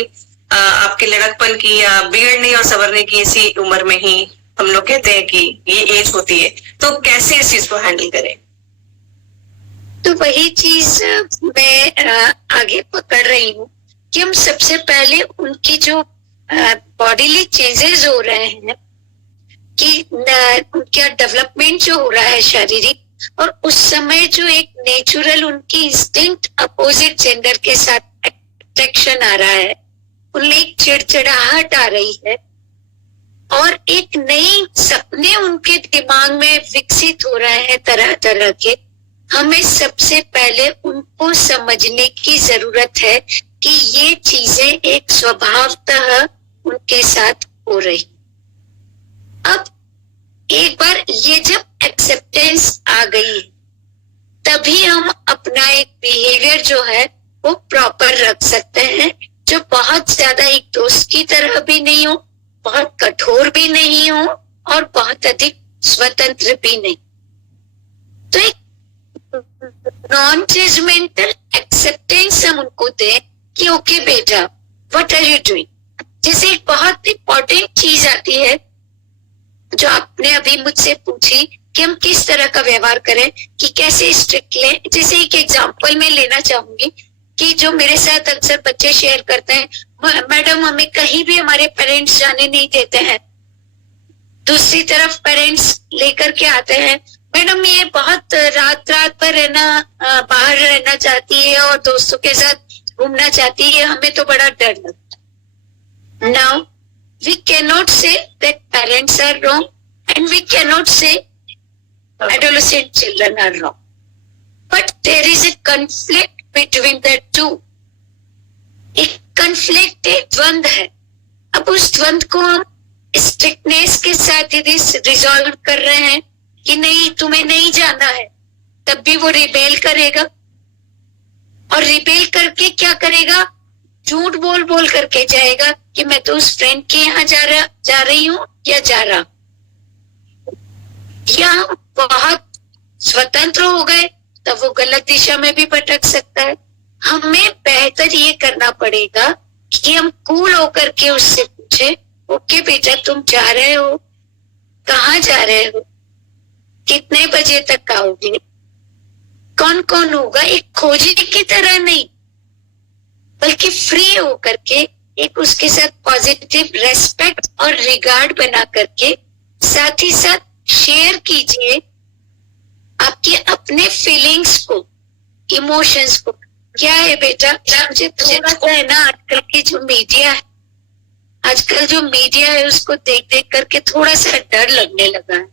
आपके लड़कपन की या बिगड़ने और संवरने की इसी उम्र में ही हम लोग कहते हैं कि ये एज होती है। तो कैसे इस चीज को हैंडल करें? तो वही चीज मैं आगे पकड़ रही हूँ कि हम सबसे पहले उनकी जो बॉडीली चेंजेस हो रहे हैं, कि उनका डेवलपमेंट जो हो रहा है शारीरिक, और उस समय जो एक नेचुरल उनकी इंस्टिंक्ट अपोजिट जेंडर के साथ अट्रैक्शन आ रहा है, उनमें एक चिड़चिड़ाहट आ रही है और एक नई सपने उनके दिमाग में विकसित हो रहे हैं तरह तरह के। हमें सबसे पहले उनको समझने की जरूरत है कि ये चीजें एक स्वभावतः उनके साथ हो रही। अब एक बार ये जब एक्सेप्टेंस आ गई, तभी हम अपना एक बिहेवियर जो है वो प्रॉपर रख सकते हैं, जो बहुत ज्यादा एक दोस्त की तरह भी नहीं हो, बहुत कठोर भी नहीं हो और बहुत अधिक स्वतंत्र भी नहीं। तो एक नॉन जजमेंटल एक्सेप्टेंस हम उनको दें कि ओके बेटा, व्हाट आर यू डूइंग। जैसे एक बहुत इंपॉर्टेंट चीज आती है जो आपने अभी मुझसे पूछी कि हम किस तरह का व्यवहार करें, कि कैसे स्ट्रिक्ट लें। जैसे एक एग्जांपल मैं लेना चाहूंगी कि जो मेरे साथ अक्सर बच्चे शेयर करते हैं, मैडम हमें कहीं भी हमारे पेरेंट्स जाने नहीं देते हैं। दूसरी तरफ पेरेंट्स लेकर के आते हैं, मैडम ये बहुत रात पर रहना, बाहर रहना चाहती है और दोस्तों के साथ घूमना चाहती है, हमें तो बड़ा डर लगता है। Now we can not say that parents are wrong and we can not say adolescent children are wrong, but there is a conflict between the two. एक कॉन्फ्लिक्ट, एक द्वंद है। अब उस द्वंद को हम स्ट्रिक्टनेस के साथ यदि रिजॉल्व कर रहे हैं कि नहीं तुम्हें नहीं जाना है, तब भी वो रिबेल करेगा, और रिबेल करके क्या करेगा, झूठ बोल बोल करके जाएगा कि मैं तो उस फ्रेंड के यहाँ जा रही हूँ या जा रहा। या बहुत स्वतंत्र हो गए तब वो गलत दिशा में भी भटक सकता है। हमें बेहतर ये करना पड़ेगा कि हम कूल होकर के उससे पूछे, ओके बेटा तुम जा रहे हो, कहाँ जा रहे हो, कितने बजे तक आओगे, कौन कौन होगा। एक खोजी की तरह नहीं, बल्कि फ्री होकर के एक उसके साथ पॉजिटिव रेस्पेक्ट और रिगार्ड बना करके, साथ ही साथ शेयर कीजिए आपके अपने फीलिंग्स को, इमोशंस को। क्या है बेटा, मुझे थोड़ा सा है ना, आजकल जो मीडिया है उसको देख देख करके थोड़ा सा डर लगने लगा है,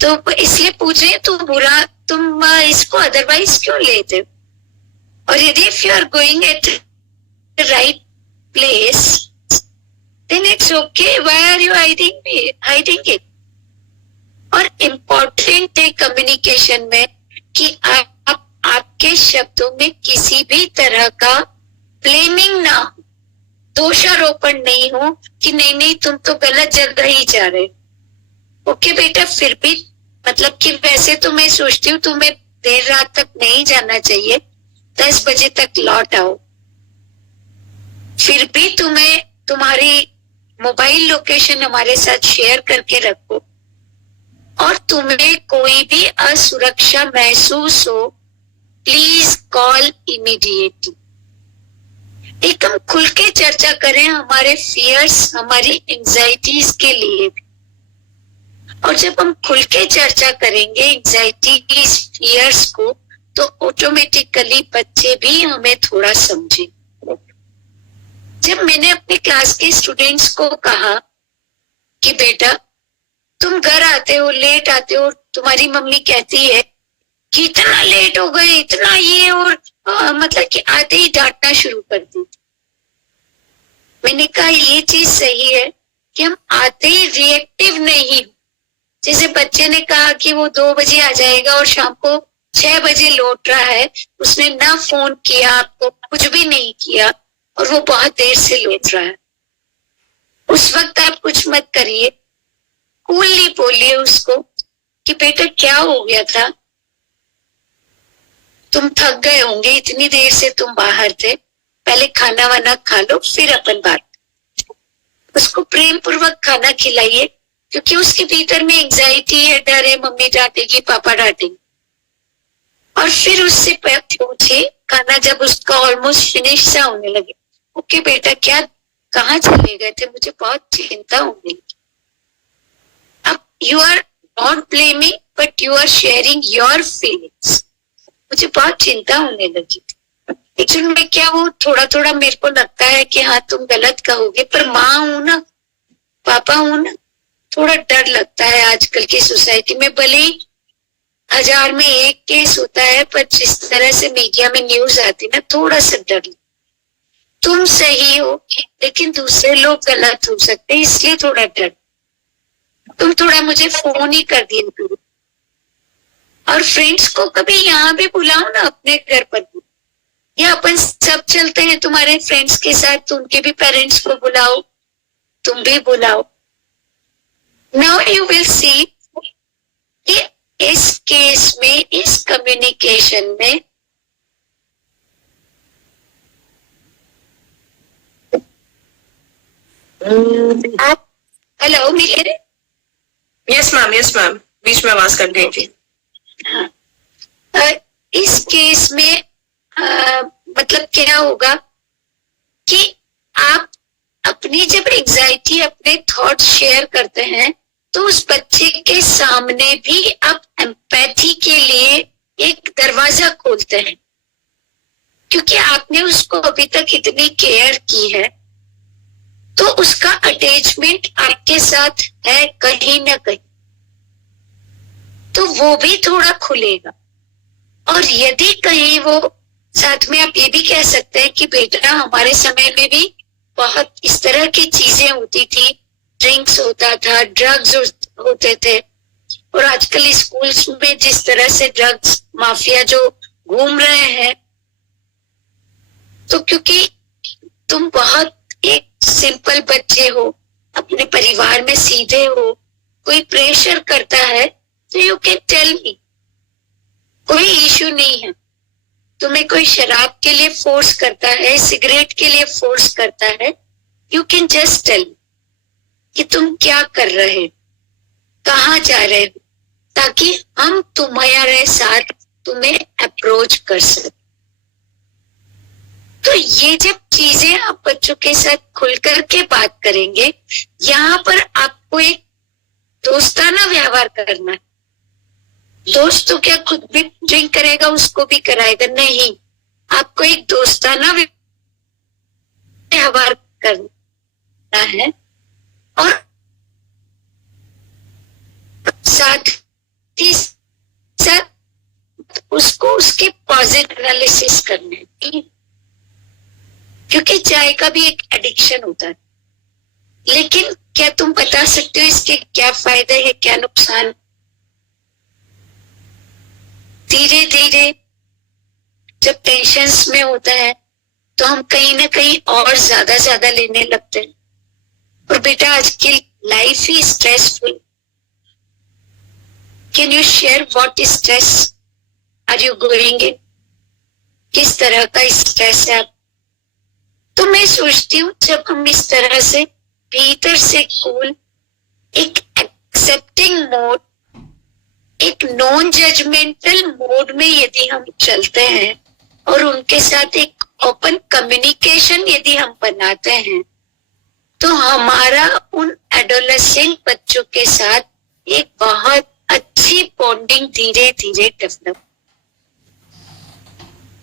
तो इसलिए पूछ रहे तो बुरा, तुम इसको अदरवाइज क्यों लेते हो। और यदि if you are going at the right place then it's okay, why are you hiding it. और इम्पोर्टेंट है कम्युनिकेशन में कि आपके शब्दों में किसी भी तरह का ब्लेमिंग ना हो। दोषारोपण नहीं हो कि नहीं नहीं तुम तो गलत जगह ही जा रहे हो। ओके बेटा, फिर भी मतलब कि वैसे तो मैं सोचती हूँ तुम्हें देर रात तक नहीं जाना चाहिए, 10 बजे तक लौट आओ। फिर भी तुम्हें तुम्हारी मोबाइल लोकेशन हमारे साथ शेयर करके रखो, और तुम्हें कोई भी असुरक्षा महसूस हो प्लीज कॉल इमीडिएटली। एक हम खुल के चर्चा करें हमारे फियर्स, हमारी एंजाइटीज के लिए भी। और जब हम खुल के चर्चा करेंगे एंजाइटीज, फियर्स को, तो ऑटोमेटिकली बच्चे भी हमें थोड़ा समझे। जब मैंने अपने क्लास के स्टूडेंट्स को कहा कि बेटा तुम घर आते हो, लेट आते हो, तुम्हारी मम्मी कहती है कि इतना लेट हो गए, इतना ये, और मतलब कि आते ही डांटना शुरू कर दी। मैंने कहा ये चीज सही है कि हम आते ही रिएक्टिव नहीं। जैसे बच्चे ने कहा कि वो 2 बजे आ जाएगा और शाम को 6 बजे लौट रहा है, उसने ना फोन किया आपको, कुछ भी नहीं किया, और वो बहुत देर से लौट रहा है। उस वक्त आप कुछ मत करिए, कूलली बोलिए उसको कि बेटा क्या हो गया था, तुम थक गए होंगे, इतनी देर से तुम बाहर थे, पहले खाना वाना खा लो फिर अपन बात। उसको प्रेम पूर्वक खाना खिलाइए, क्योंकि उसके भीतर में एंजाइटी है, डर है, मम्मी डांटेगी, पापा डांटेंगे। और फिर उससे पूछे खाना जब उसका ऑलमोस्ट फिनिश सा होने लगे, ओके बेटा क्या, कहाँ चले गए थे, मुझे बहुत चिंता होने लगी। अब you are not blaming but you are sharing your feelings. मुझे बहुत चिंता होने लगी थी। एक्चुअली में क्या, वो थोड़ा थोड़ा मेरे को लगता है कि हाँ तुम गलत कहोगे, पर माँ हूं ना, पापा हूं ना, थोड़ा डर लगता है आजकल की सोसाइटी में। भले ही 1000 में 1 केस होता है, पर जिस तरह से मीडिया में न्यूज आती ना, थोड़ा सा डर। तुम सही हो लेकिन दूसरे लोग गलत हो सकते हैं, इसलिए थोड़ा डर। तुम थोड़ा मुझे फोन ही कर दिया करो, और फ्रेंड्स को कभी यहाँ भी बुलाओ ना, अपने घर पर भी, या अपन सब चलते हैं तुम्हारे फ्रेंड्स के साथ, तो उनके भी पेरेंट्स को बुलाओ, तुम भी बुलाओ। नाउ यू विल सी कि इस केस में, इस कम्युनिकेशन में आप, हेलो मिले, यस मैम, बीच में आवाज कट गई थी। इस केस में मतलब क्या होगा कि आप अपनी जब एंजाइटी, अपने थॉट शेयर करते हैं, तो उस बच्चे के सामने भी आप एम्पैथी के लिए एक दरवाजा खोलते हैं, क्योंकि आपने उसको अभी तक इतनी केयर की है, तो उसका अटैचमेंट आपके साथ है कहीं ना कहीं, तो वो भी थोड़ा खुलेगा। और यदि कहीं वो साथ में, आप ये भी कह सकते हैं कि बेटा हमारे समय में भी बहुत इस तरह की चीजें होती थी, ड्रिंक्स होता था, ड्रग्स होते थे, और आजकल स्कूल्स में जिस तरह से ड्रग्स माफिया जो घूम रहे हैं, तो क्योंकि तुम बहुत एक सिंपल बच्चे हो, अपने परिवार में सीधे हो, कोई प्रेशर करता है तो यू कैन टेल मी, कोई इश्यू नहीं है। तुम्हें कोई शराब के लिए फोर्स करता है, सिगरेट के लिए फोर्स करता है, यू कैन जस्ट टेल कि तुम क्या कर रहे हो, कहाँ जा रहे हो, ताकि हम तुम्हारे साथ तुम्हें अप्रोच कर सके। तो ये जब चीजें आप बच्चों के साथ खुलकर के बात करेंगे, यहाँ पर आपको एक दोस्ताना व्यवहार करना है। दोस्त तो क्या खुद भी ड्रिंक करेगा, उसको भी कराएगा, नहीं, आपको एक दोस्ताना व्यवहार करना है, और साथ ही साथ उसको उसके पॉजिटिव एनालिसिस करने, क्योंकि चाय का भी एक एडिक्शन होता है। लेकिन क्या तुम बता सकते हो इसके क्या फायदे हैं, क्या नुकसान? धीरे धीरे जब टेंशन्स में होता है तो हम कहीं ना कहीं और ज्यादा लेने लगते हैं। और बेटा आज की लाइफ ही stressful. Can you share what stress are you going in? किस तरह का स्ट्रेस है आप? तो मैं सोचती हूँ जब हम इस तरह से भीतर से कूल, एक एक्सेप्टिंग मोड, एक नॉन जजमेंटल मोड में यदि हम चलते हैं और उनके साथ एक ओपन कम्युनिकेशन यदि हम बनाते हैं, तो हमारा उन एडोलेसेंट बच्चों के साथ एक बहुत अच्छी बॉन्डिंग धीरे धीरे develop.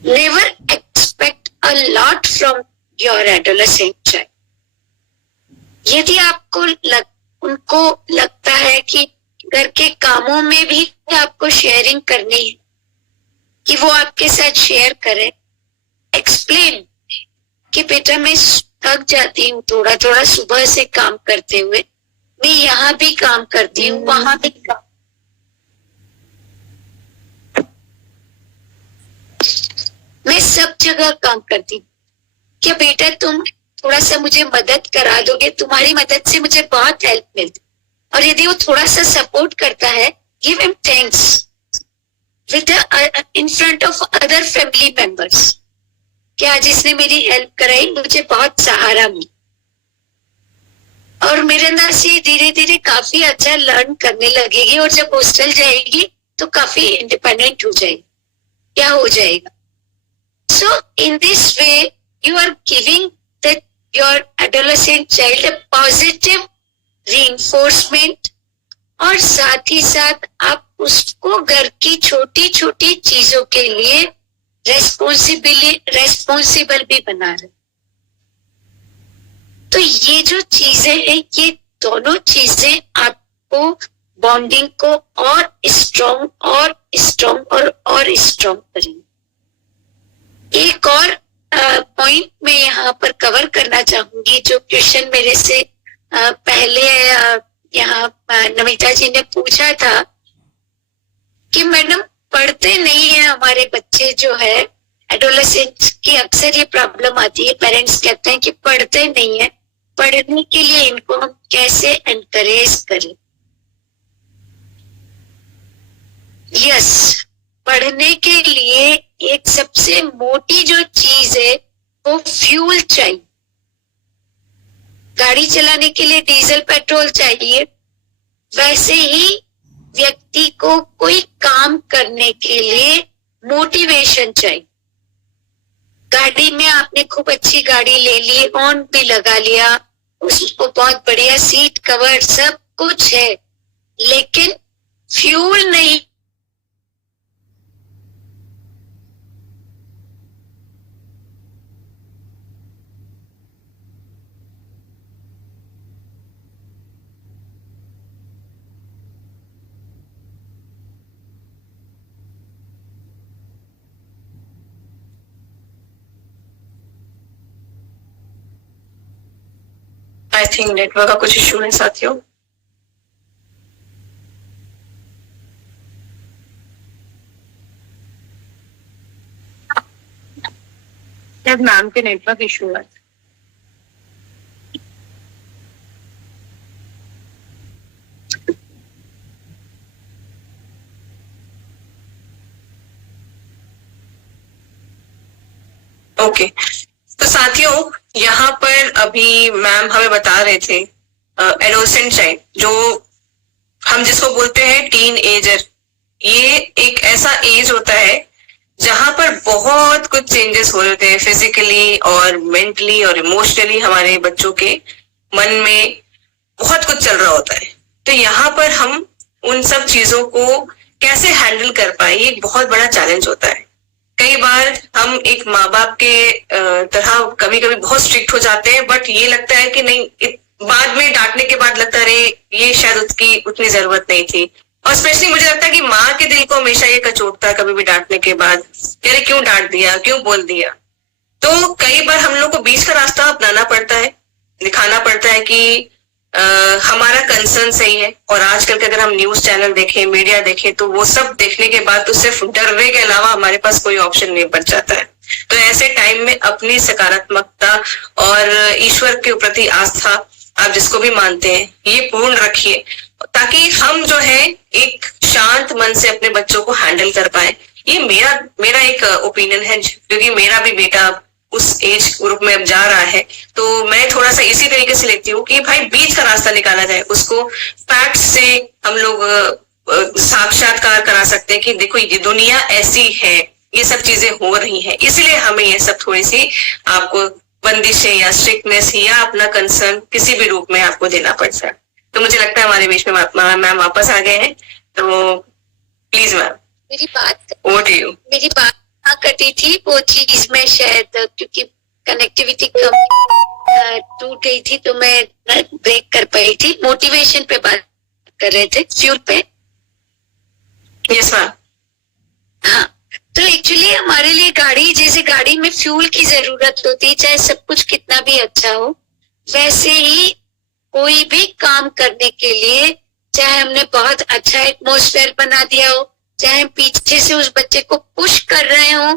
Never expect a lot from your adolescent child. यदि आपको उनको लगता है कि घर के कामों में भी आपको शेयरिंग करनी है, कि वो आपके साथ शेयर करें, एक्सप्लेन कि बेटा मैं थक जाती हूँ थोड़ा थोड़ा सुबह से काम करते हुए, मैं यहाँ भी काम करती हूँ, वहां भी काम, मैं सब जगह काम करती हूँ, क्या बेटा तुम थोड़ा सा मुझे मदद करा दोगे? तुम्हारी मदद से मुझे बहुत हेल्प मिलती। और यदि वो थोड़ा सा सपोर्ट करता है, give him thanks with in front of other family members कि आज इसने मेरी हेल्प कराई, मुझे बहुत सहारा मिला। और मेरे अंदर से धीरे धीरे काफी अच्छा लर्न करने लगेगी और जब हॉस्टल जाएगी तो काफी इंडिपेंडेंट हो जाएगी, क्या हो जाएगा। So in this way you are giving that your adolescent child a positive reinforcement, और साथ ही साथ आप उसको घर की छोटी छोटी चीजों के लिए रेस्पॉन्सिबल भी बना रहे। तो ये जो चीजें हैं, ये दोनों चीजें आपको बॉन्डिंग को और स्ट्रॉन्ग करेंगे। एक और पॉइंट मैं यहाँ पर कवर करना चाहूंगी, जो क्वेश्चन मेरे से पहले यहाँ नमिता जी ने पूछा था कि मैडम पढ़ते नहीं है हमारे बच्चे, जो है एडोलेसेंट की अक्सर ये प्रॉब्लम आती है, पेरेंट्स कहते हैं कि पढ़ते नहीं है, पढ़ने के लिए इनको हम कैसे एनकरेज करें? यस, पढ़ने के लिए एक सबसे मोटी जो चीज है वो फ्यूल चाहिए। गाड़ी चलाने के लिए डीजल पेट्रोल चाहिए, वैसे ही व्यक्ति को कोई काम करने के लिए मोटिवेशन चाहिए। गाड़ी में आपने खूब अच्छी गाड़ी ले ली, हॉर्न भी लगा लिया, उसको बहुत बढ़िया सीट कवर सब कुछ है, लेकिन फ्यूल नहीं। आई थिंक नेटवर्क का कुछ इशू है साथियों। मैम के नेटवर्क इशू है। ओके, तो साथियों यहाँ पर अभी मैम हमें बता रहे थे एडोलेसेंट चाइल्ड, जो हम जिसको बोलते हैं टीन एजर, ये एक ऐसा एज होता है जहां पर बहुत कुछ चेंजेस हो रहे होते हैं फिजिकली और मेंटली और इमोशनली। हमारे बच्चों के मन में बहुत कुछ चल रहा होता है, तो यहाँ पर हम उन सब चीजों को कैसे हैंडल कर पाए, ये एक बहुत बड़ा चैलेंज होता है। कई बार हम एक माँ बाप के तरह कभी कभी बहुत स्ट्रिक्ट हो जाते हैं, बट ये लगता है कि नहीं, बाद में डांटने के बाद लगता है ये शायद उसकी उतनी जरूरत नहीं थी। और स्पेशली मुझे लगता है कि माँ के दिल को हमेशा ये कचोटता है कभी भी डांटने के बाद, अरे क्यों डांट दिया, क्यों बोल दिया। तो कई बार हम लोग को बीच का रास्ता अपनाना पड़ता है, दिखाना पड़ता है कि हमारा कंसर्न सही है। और आजकल के अगर हम न्यूज चैनल देखें, मीडिया देखें, तो वो सब देखने के बाद तो सिर्फ डरने के अलावा हमारे पास कोई ऑप्शन नहीं बच जाता है। तो ऐसे टाइम में अपनी सकारात्मकता और ईश्वर के प्रति आस्था आप जिसको भी मानते हैं ये पूर्ण रखिए, ताकि हम जो है एक शांत मन से अपने बच्चों को हैंडल कर पाए। ये मेरा एक ओपिनियन है, क्योंकि मेरा भी बेटा उस एज ग्रुप में अब जा रहा है, तो मैं थोड़ा सा इसी तरीके से लेती हूँ कि भाई बीच का रास्ता निकाला जाए। उसको फैक्ट से हम लोग साक्षात्कार करा सकते हैं कि देखो ये दुनिया ऐसी है, ये सब चीजें हो रही हैं, इसलिए हमें ये सब थोड़ी सी आपको बंदिशें या स्ट्रिक्टनेस या अपना कंसर्न किसी भी रूप में आपको देना पड़ता है। तो मुझे लगता है हमारे बीच में मैम वापस आ गए हैं, तो प्लीज मैम मेरी बात ओवर टू यू। मेरी बात कहाँ कटी थी, वो चीज में शायद क्योंकि कनेक्टिविटी कम टूट गई थी तो मैं ब्रेक कर पाई थी। मोटिवेशन पे बात कर रहे थे, फ्यूल पे। Yes ma'am. हाँ, तो एक्चुअली हमारे लिए गाड़ी, जैसे गाड़ी में फ्यूल की जरूरत होती है, चाहे सब कुछ कितना भी अच्छा हो, वैसे ही कोई भी काम करने के लिए, चाहे हमने बहुत अच्छा एटमॉस्फेयर बना दिया हो, चाहे हम पीछे से उस बच्चे को पुश कर रहे हो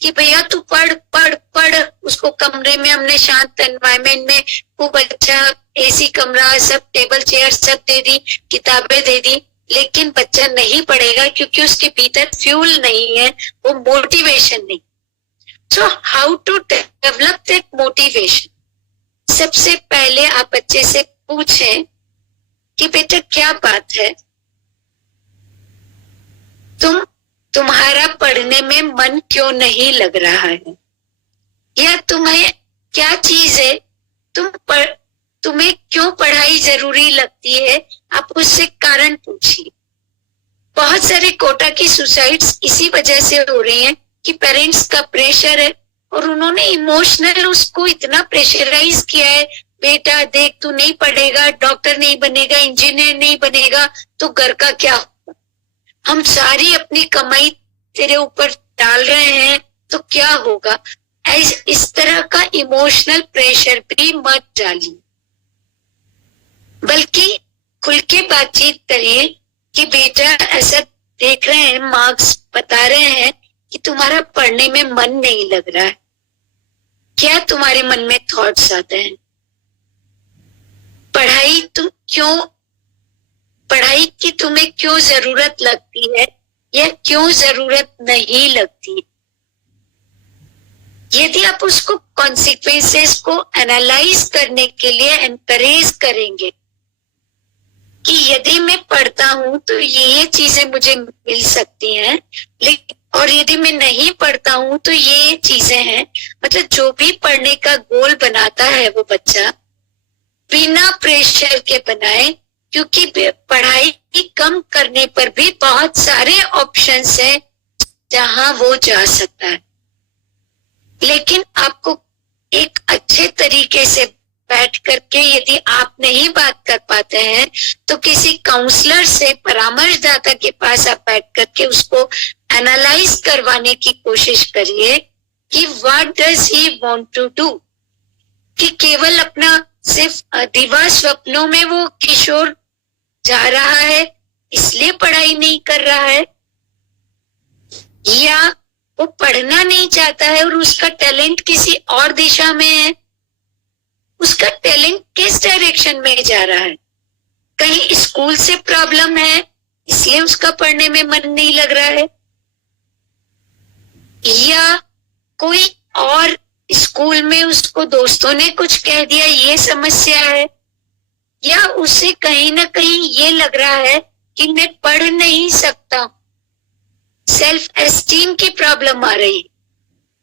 कि भैया तू पढ़ पढ़ पढ़, उसको कमरे में हमने शांत एनवायरमेंट में खूब अच्छा एसी कमरा, सब टेबल चेयर सब दे दी, किताबें दे दी, लेकिन बच्चा नहीं पढ़ेगा क्योंकि उसके भीतर फ्यूल नहीं है, वो मोटिवेशन नहीं। So how to develop that motivation? सबसे पहले आप बच्चे से पूछें कि बेटा क्या बात है, तुम्हारा पढ़ने में मन क्यों नहीं लग रहा है, या तुम्हें क्या चीज है, तुम्हें क्यों पढ़ाई जरूरी लगती है, आप उससे कारण पूछिए। बहुत सारे कोटा की सुसाइड्स इसी वजह से हो रही हैं कि पेरेंट्स का प्रेशर है और उन्होंने इमोशनल उसको इतना प्रेशराइज किया है, बेटा देख तू नहीं पढ़ेगा, डॉक्टर नहीं बनेगा, इंजीनियर नहीं बनेगा तो घर का क्या होगा, हम सारी अपनी कमाई तेरे ऊपर डाल रहे हैं तो क्या होगा। इस तरह का इमोशनल प्रेशर भी मत डालिए, बल्कि खुल के बातचीत करिए कि बेटा ऐसा देख रहे हैं, मार्क्स बता रहे हैं कि तुम्हारा पढ़ने में मन नहीं लग रहा है, क्या तुम्हारे मन में थॉट्स आते हैं, पढ़ाई की तुम्हें क्यों जरूरत लगती है या क्यों जरूरत नहीं लगती। यदि आप उसको कॉन्सिक्वेंसेस को एनालाइज करने के लिए एनकरेज करेंगे कि यदि मैं पढ़ता हूं तो ये चीजें मुझे मिल सकती हैं, लेकिन और यदि मैं नहीं पढ़ता हूं तो ये चीजें हैं, मतलब जो भी पढ़ने का गोल बनाता है वो बच्चा बिना प्रेशर के बनाए, क्योंकि पढ़ाई कम करने पर भी बहुत सारे ऑप्शंस हैं जहां वो जा सकता है। लेकिन आपको एक अच्छे तरीके से बैठ करके, यदि आप नहीं बात कर पाते हैं तो किसी काउंसलर से, परामर्शदाता के पास आप बैठ करके उसको एनालाइज करवाने की कोशिश करिए कि what does he want to do. कि केवल अपना सिर्फ दिवा स्वप्नों में वो किशोर जा रहा है इसलिए पढ़ाई नहीं कर रहा है, या वो पढ़ना नहीं चाहता है और उसका टैलेंट किसी और दिशा में है, उसका टैलेंट किस डायरेक्शन में जा रहा है। कहीं स्कूल से प्रॉब्लम है इसलिए उसका पढ़ने में मन नहीं लग रहा है, या कोई और स्कूल में उसको दोस्तों ने कुछ कह दिया ये समस्या है, या उसे कहीं ना कहीं ये लग रहा है कि मैं पढ़ नहीं सकता, सेल्फ एस्टीम की प्रॉब्लम आ रही।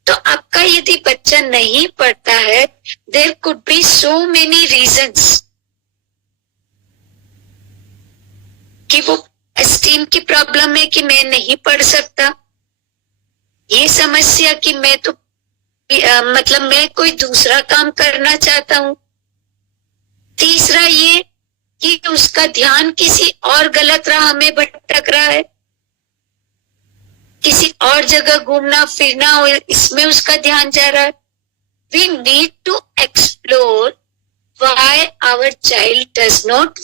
तो आपका यदि बच्चा नहीं पढ़ता है, there could be so many reasons कि वो एस्टीम की प्रॉब्लम है कि मैं नहीं पढ़ सकता, ये समस्या कि मैं तो मतलब मैं कोई दूसरा काम करना चाहता हूं, तीसरा ये कि उसका ध्यान किसी और गलत राह में भटक रहा है, किसी और जगह घूमना फिरना हो इसमें उसका ध्यान जा रहा है। We need to explore why our child does not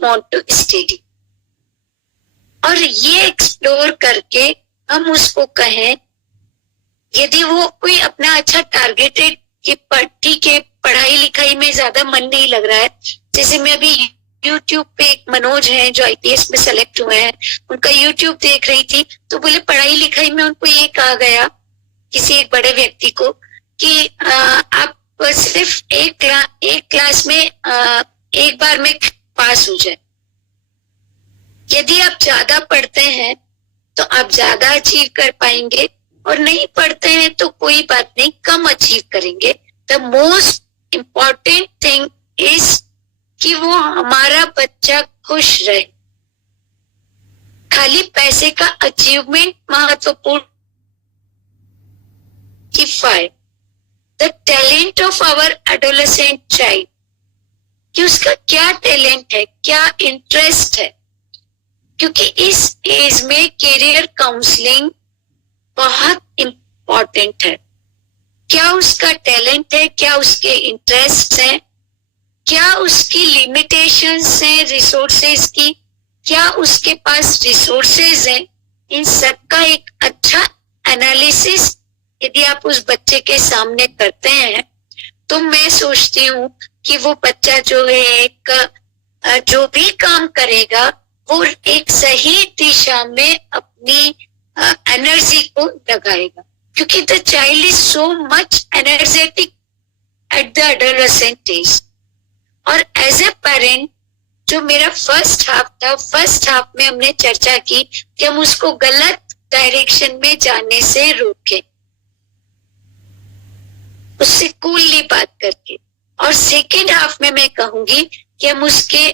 want to study, और ये एक्सप्लोर करके हम उसको कहें यदि वो कोई अपना अच्छा टारगेटेड ठीक है पढ़ाई लिखाई में ज्यादा मन नहीं लग रहा है, जैसे मैं अभी यूट्यूब पे एक मनोज हैं जो आईपीएस में सेलेक्ट हुए हैं, उनका यूट्यूब देख रही थी तो बोले पढ़ाई लिखाई में उनको ये कहा गया किसी एक बड़े व्यक्ति को कि आप सिर्फ एक क्लास में एक बार में पास हो जाए। यदि आप ज्यादा पढ़ते हैं तो आप ज्यादा अचीव कर पाएंगे, और नहीं पढ़ते हैं तो कोई बात नहीं, कम अचीव करेंगे। The most important thing is कि वो हमारा बच्चा खुश रहे। खाली पैसे का अचीवमेंट महत्वपूर्ण किफायत। The talent of our adolescent child, कि उसका क्या टैलेंट है, क्या इंटरेस्ट है, क्योंकि इस एज में करियर काउंसलिंग बहुत इम्पोर्टेंट है। क्या उसका टैलेंट है, क्या उसके इंटरेस्ट है, क्या उसकी लिमिटेशंस हैं रिसोर्सेज की, क्या उसके पास रिसोर्सेज हैं, इन सब का एक अच्छा एनालिसिस यदि आप उस बच्चे के सामने करते हैं तो मैं सोचती हूँ कि वो बच्चा जो है एक जो भी काम करेगा वो एक सही दिशा में अपनी एनर्जी को लगाएगा, क्योंकि the child is so much energetic at the adolescent age. और एज ए पेरेंट जो मेरा फर्स्ट हाफ था, फर्स्ट हाफ में हमने चर्चा की कि हम उसको गलत डायरेक्शन में जाने से रोकें, उससे कूलली बात करके, और सेकेंड हाफ में मैं कहूंगी कि हम उसके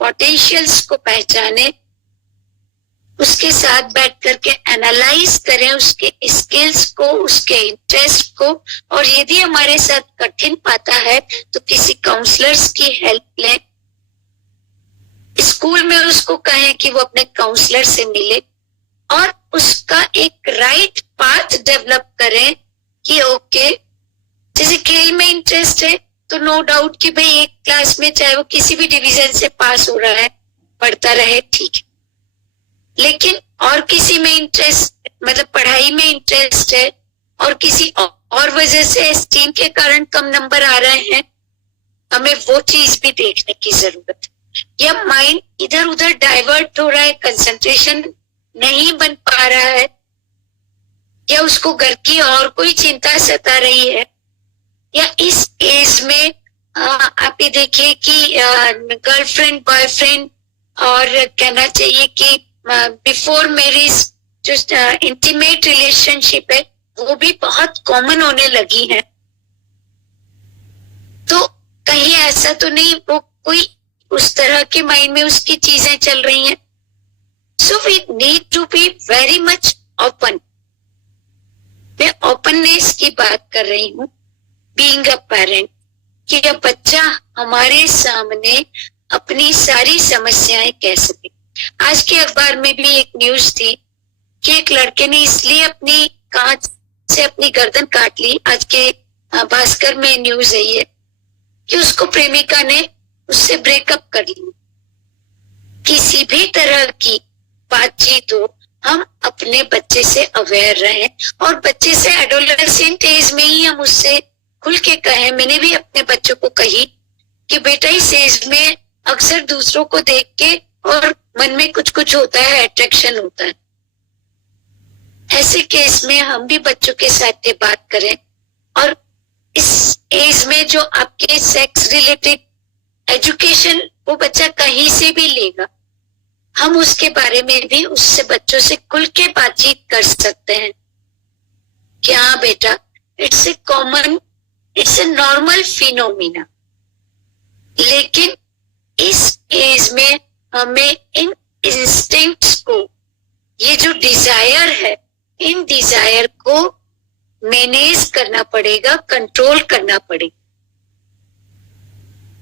पोटेंशियल्स को पहचाने, उसके साथ बैठ करके एनालाइज करें उसके स्किल्स को, उसके इंटरेस्ट को, और यदि हमारे साथ कठिन पाता है तो किसी काउंसलर्स की हेल्प लें। स्कूल में उसको कहें कि वो अपने काउंसलर से मिले और उसका एक राइट पाथ डेवलप करें कि ओके, जैसे खेल में इंटरेस्ट है तो नो डाउट कि भाई एक क्लास में चाहे वो किसी भी डिवीजन से पास हो रहा है, पढ़ता रहे, ठीक है। लेकिन और किसी में इंटरेस्ट, मतलब पढ़ाई में इंटरेस्ट है और किसी और वजह से एस्टीम के कारण कम नंबर आ रहे हैं, हमें वो चीज भी देखने की जरूरत है। या माइंड इधर उधर डाइवर्ट हो रहा है, कंसंट्रेशन नहीं बन पा रहा है, या उसको घर की और कोई चिंता सता रही है, या इस एज में आप ये देखिए कि गर्लफ्रेंड बॉयफ्रेंड और कहना चाहिए कि बिफोर मैरिज जो इंटीमेट रिलेशनशिप है वो भी बहुत कॉमन होने लगी है। तो कहीं ऐसा तो नहीं वो कोई उस तरह के माइंड में उसकी चीजें चल रही हैं। So we need to be very much open. मैं ओपननेस की बात कर रही हूँ, बीइंग अ पेरेंट, कि यह बच्चा हमारे सामने अपनी सारी समस्याएं कह सके। आज के अखबार में भी एक न्यूज थी कि एक लड़के ने इसलिए अपनी कांच से अपनी गर्दन काट ली, आज के भास्कर में न्यूज है ये, कि उसको प्रेमिका ने उससे ब्रेकअप कर ली। किसी भी तरह की बातचीत हो, हम अपने बच्चे से अवेयर रहें, और बच्चे से एडोलेसेंट एज में ही हम उससे खुल के कहें। मैंने भी अपने बच्चों को कही कि बेटा इस एज में अक्सर दूसरों को देख के और मन में कुछ कुछ होता है, अट्रैक्शन होता है। ऐसे केस में हम भी बच्चों के साथ ये बात करें, और इस एज में जो आपके सेक्स रिलेटेड एजुकेशन वो बच्चा कहीं से भी लेगा, हम उसके बारे में भी उससे बच्चों से खुल के बातचीत कर सकते हैं कि हाँ बेटा, it's a common, it's a normal phenomena. लेकिन इस एज में हमें इन इंस्टिंक्ट्स को, ये जो डिजायर है, इन डिजायर को मैनेज करना पड़ेगा, कंट्रोल करना पड़ेगा।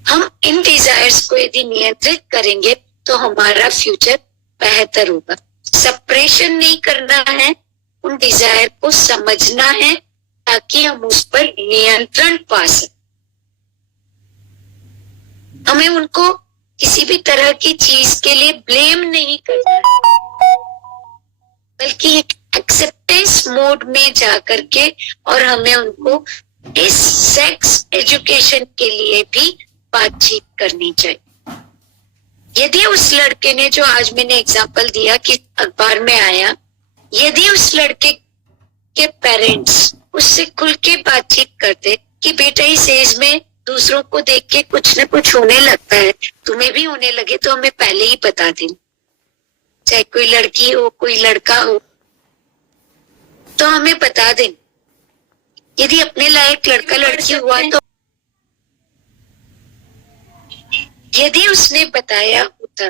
हम इन डिजायर्स को यदि नियंत्रित करेंगे तो हमारा फ्यूचर बेहतर होगा। सप्रेशन नहीं करना है, उन डिजायर को समझना है ताकि हम उस पर नियंत्रण पा सकें। हमें उनको किसी भी तरह की चीज के लिए ब्लेम नहीं करना, बल्कि एक एक्सेप्टेंस मोड में जा करके और हमें उनको इस सेक्स एजुकेशन के लिए भी बातचीत करनी चाहिए। यदि उस लड़के ने, जो आज मैंने एग्जांपल दिया कि अखबार में आया, यदि उस लड़के के पेरेंट्स उससे खुल के बातचीत करते कि बेटा इस एज में दूसरों को देख के कुछ न कुछ होने लगता है, तुम्हें भी होने लगे तो हमें पहले ही बता दें, चाहे कोई लड़की हो कोई लड़का हो, तो हमें बता दें। यदि अपने लायक लड़का लड़की हुआ तो यदि उसने बताया होता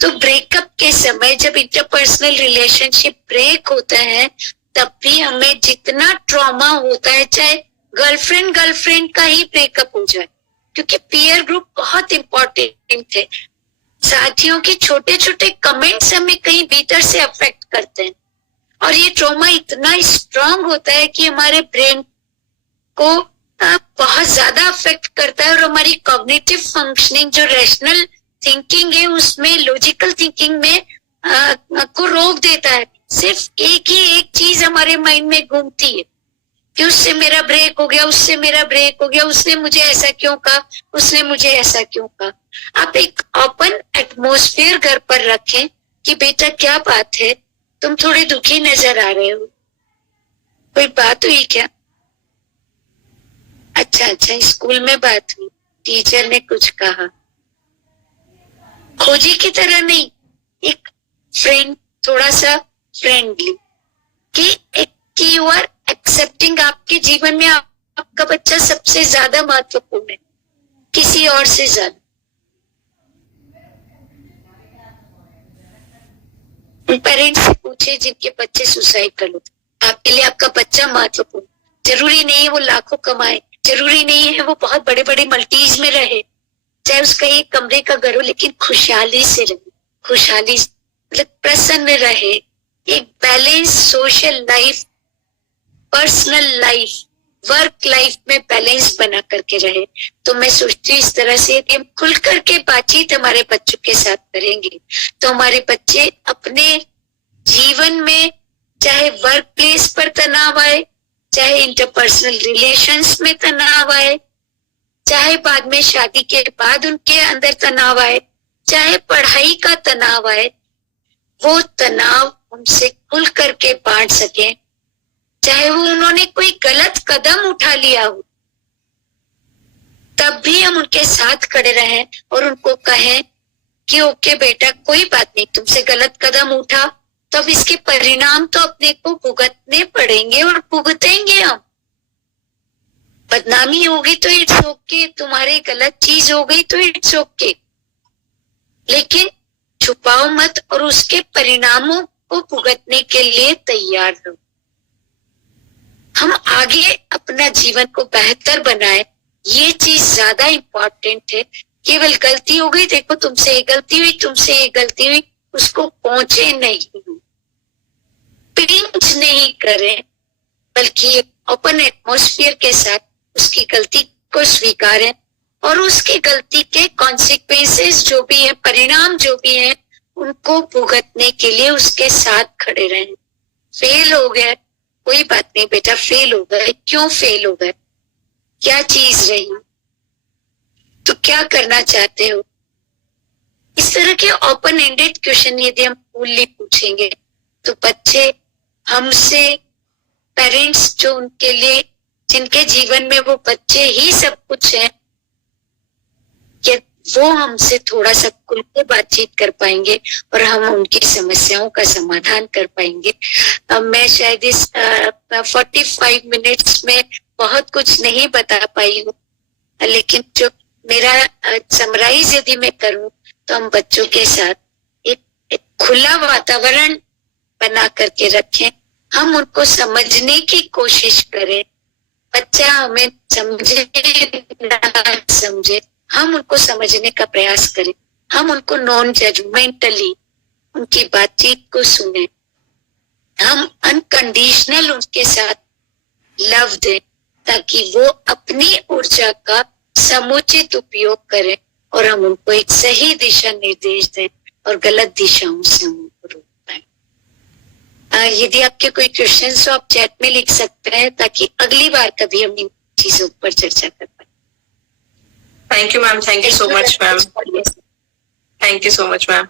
तो ब्रेकअप के समय जब इंटरपर्सनल रिलेशनशिप ब्रेक होता है तब भी हमें जितना ट्रॉमा होता है, चाहे गर्लफ्रेंड का ही ब्रेकअप हो जाए, क्योंकि पीयर ग्रुप बहुत इंपॉर्टेंट है। साथियों के छोटे छोटे कमेंट्स हमें कहीं भीतर से अफेक्ट करते हैं और ये ट्रॉमा इतना स्ट्रांग होता है कि हमारे ब्रेन को बहुत ज्यादा अफेक्ट करता है और हमारी कॉग्निटिव फंक्शनिंग, जो रैशनल थिंकिंग है, उसमें लॉजिकल थिंकिंग में को रोक देता है। सिर्फ एक चीज हमारे माइंड में घूमती है कि उससे मेरा ब्रेक हो गया, उससे मेरा ब्रेक हो गया, उसने मुझे ऐसा क्यों कहा, उसने मुझे ऐसा क्यों कहा। आप एक ओपन एटमॉस्फेयर घर पर रखें कि बेटा क्या बात है, तुम थोड़े दुखी नजर आ रहे हो, कोई बात हुई क्या? अच्छा, स्कूल में बात हुई, टीचर ने कुछ कहा। खोजी की तरह नहीं, एक फ्रेंड, थोड़ा सा फ्रेंडली, कि यू आर एक्सेप्टिंग। आपके जीवन में आपका बच्चा सबसे ज्यादा महत्वपूर्ण है, किसी और से ज्यादा। पेरेंट्स से पूछे जिनके बच्चे सुसाइड कर लो, आपके लिए आपका बच्चा महत्वपूर्ण। जरूरी नहीं है वो लाखों कमाए, जरूरी नहीं है वो बहुत बड़े बड़े मल्टीज में रहे, चाहे उसका एक कमरे का घर हो, लेकिन खुशहाली से रहे, खुशहाली मतलब प्रसन्न रहे। एक balance social life, personal life, work life में बैलेंस बना करके रहे। तो मैं सोचती हूँ इस तरह से यदि हम खुल करके बातचीत हमारे बच्चों के साथ करेंगे तो हमारे बच्चे अपने जीवन में, चाहे वर्क प्लेस पर तनाव आए, चाहे इंटरपर्सनल रिलेशंस में तनाव आए, चाहे बाद में शादी के बाद उनके अंदर तनाव आए, चाहे पढ़ाई का तनाव आए, वो तनाव हमसे खुल करके बांट सके। चाहे वो उन्होंने कोई गलत कदम उठा लिया हो, तब भी हम उनके साथ खड़े रहें और उनको कहें कि ओके बेटा, कोई बात नहीं, तुमसे गलत कदम उठा तो अब इसके परिणाम तो अपने को भुगतने पड़ेंगे और भुगतेंगे हम। बदनामी हो गई तो इट्स ओके, तुम्हारी गलत चीज हो गई तो इट्स ओके, लेकिन छुपाओ मत और उसके परिणामों को भुगतने के लिए तैयार रहो। हम आगे अपना जीवन को बेहतर बनाए, ये चीज ज्यादा इम्पोर्टेंट है। केवल गलती हो गई, देखो तुमसे ये गलती हुई, तुमसे ये गलती हुई, उसको पहुंचे नहीं, पिंच नहीं करें, बल्कि ओपन एटमॉस्फेयर के साथ उसकी गलती को स्वीकारें और उसकी गलती के कॉन्सिक्वेंसेस जो भी है, परिणाम जो भी है, उनको भुगतने के लिए उसके साथ खड़े रहें। फेल हो गए, कोई बात नहीं बेटा, फेल हो गए, क्यों फेल हो गए, क्या चीज रही, तो क्या करना चाहते हो। इस तरह के ओपन एंडेड क्वेश्चन यदि हम फुल्ली पूछेंगे तो बच्चे हमसे, पेरेंट्स जो उनके लिए, जिनके जीवन में वो बच्चे ही सब कुछ है, कि वो हमसे थोड़ा सा खुल के बातचीत कर पाएंगे और हम उनकी समस्याओं का समाधान कर पाएंगे। मैं शायद इस 45 मिनट्स में बहुत कुछ नहीं बता पाई हूँ, लेकिन जो मेरा समराइज यदि मैं करूँ तो हम बच्चों के साथ एक खुला वातावरण बना करके रखें, हम उनको समझने की कोशिश करें। बच्चा हमें समझे ना समझे, हम उनको समझने का प्रयास करें, हम उनको नॉन जजमेंटली उनकी बातचीत को सुने, हम अनकंडीशनल उनके साथ लव दें ताकि वो अपनी ऊर्जा का समुचित उपयोग करें और हम उनको एक सही दिशा निर्देश दें और गलत दिशाओं से हम उनको रोक पाए। यदि आपके कोई क्वेश्चन हो आप चैट में लिख सकते हैं ताकि अगली बार कभी हम इन चीजों पर चर्चा कर पाए। Thank you ma'am, thank you so much ma'am, thank you so much ma'am.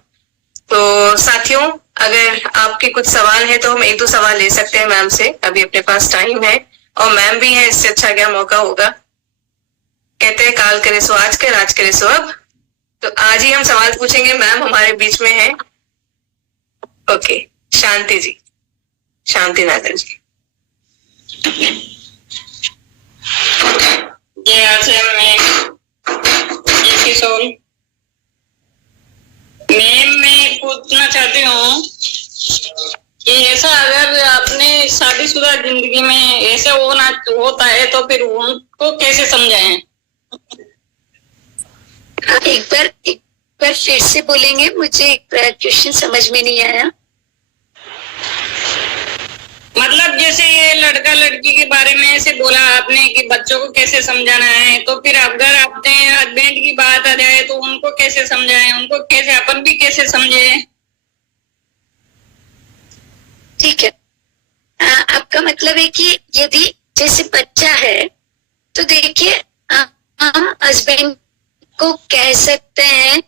तो साथियों, अगर आपके कुछ सवाल है तो हम एक दो सवाल ले सकते हैं मैम से, अभी अपने पास टाइम है और मैम भी है, इससे अच्छा क्या मौका होगा। कहते हैं काल करे सो आज कर, आज करे सो अब। तो आज ही हम सवाल पूछेंगे, मैम हमारे बीच में है। ओके, शांति जी, शांति नागर जी। मैम मैं पूछना चाहती हूँ कि ऐसा अगर आपने शादीशुदा जिंदगी में ऐसा होता है तो फिर उनको कैसे समझाएं? एक बार फिर से बोलेंगे, मुझे क्वेश्चन समझ में नहीं आया। मतलब जैसे ये लड़का लड़की के बारे में ऐसे बोला आपने कि बच्चों को कैसे समझाना है, तो फिर अगर अपने हस्बैंड की बात आ जाए तो उनको कैसे समझाएं, उनको कैसे, अपन भी कैसे समझे? ठीक है, आपका मतलब है कि यदि जैसे बच्चा है तो देखिए हम हस्बैंड को कह सकते हैं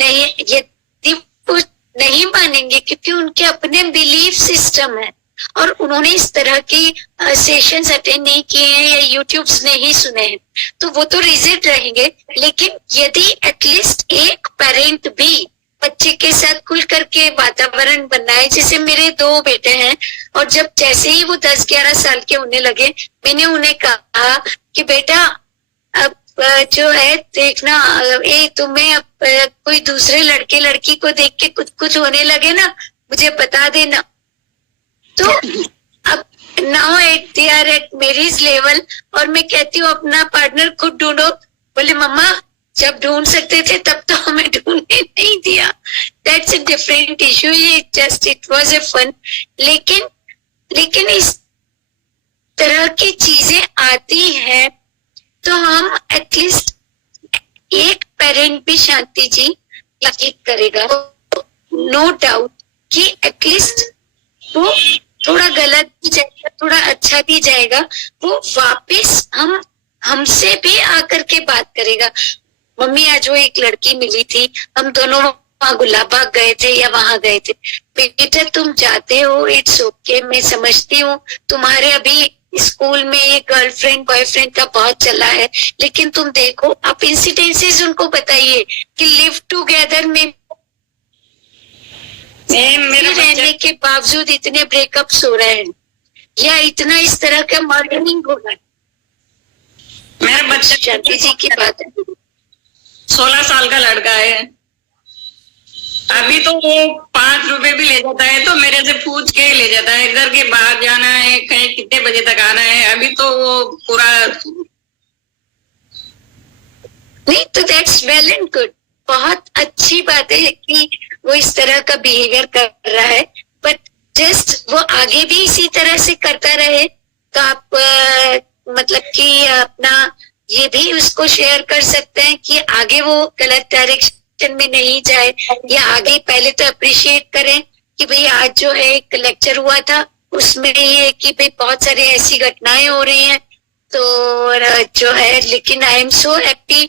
नहीं, यदि वो नहीं मानेंगे क्योंकि उनके अपने बिलीफ सिस्टम है और उन्होंने इस तरह की सेशंस अटेंड नहीं किए हैं या यूट्यूब्स नहीं सुने हैं, तो वो तो रिजिड रहेंगे। लेकिन यदि एटलीस्ट एक पेरेंट भी बच्चे के साथ खुल करके वातावरण बनाए, जैसे मेरे 2 बेटे हैं और जब जैसे ही वो 10-11 साल के होने लगे, मैंने उन्हें कहा कि बेटा अब जो है देखना, तुम्हें अब कोई दूसरे लड़के लड़की को देख के कुछ होने लगे ना, मुझे बता देना। तो अब now they are at marriage level और मैं कहती हूँ अपना पार्टनर खुद ढूंढो। बोले मम्मा जब ढूंढ सकते थे तब तो हमें ढूंढने नहीं दिया। दैट्स अ डिफरेंट इशू, ये just it was a fun. लेकिन इस तरह की चीजें आती है तो हम एटलीस्ट एक पेरेंट भी, शांति जी, यकीन करेगा नो डाउट कि एटलीस्ट वो थोड़ा गलत भी जाएगा, थोड़ा अच्छा भी जाएगा, वो वापस हमसे भी आकर के बात करेगा। मम्मी आज वो एक लड़की मिली थी, हम दोनों वहाँ गुलाबबाग गए थे या वहां गए थे। बेटा तुम जाते हो, इट्स ओके, मैं समझती हूँ तुम्हारे अभी स्कूल में ये गर्लफ्रेंड बॉयफ्रेंड का बहुत चला है, लेकिन तुम देखो, आप इंसिडेंसेस उनको बताइए कि लिव टुगेदर में रहने के बावजूद इतने ब्रेकअप्स हो रहे हैं या इतना इस तरह का मर्डरिंग हो रहा है। मेरा बच्चा शांति जी की बात है, 16 साल का लड़का है। अभी तो वो 5 रुपए भी ले जाता है तो मेरे से पूछ के ले जाता है, घर के बाहर जाना है, कहीं कितने बजे तक आना है। अभी तो वो पूरा नहीं, तो दैट्स वेल एंड गुड, बहुत अच्छी बात है कि वो इस तरह का बिहेवियर कर रहा है, बट जस्ट वो आगे भी इसी तरह से करता रहे तो आप मतलब कि अपना ये भी उसको शेयर कर सकते हैं कि आगे वो गलत डायरेक्शन में नहीं जाए, या आगे पहले तो अप्रिशिएट करें कि भाई आज जो है एक लेक्चर हुआ था उसमें ये कि भाई बहुत सारी ऐसी घटनाएं हो रही हैं तो जो है, लेकिन आई एम सो हैप्पी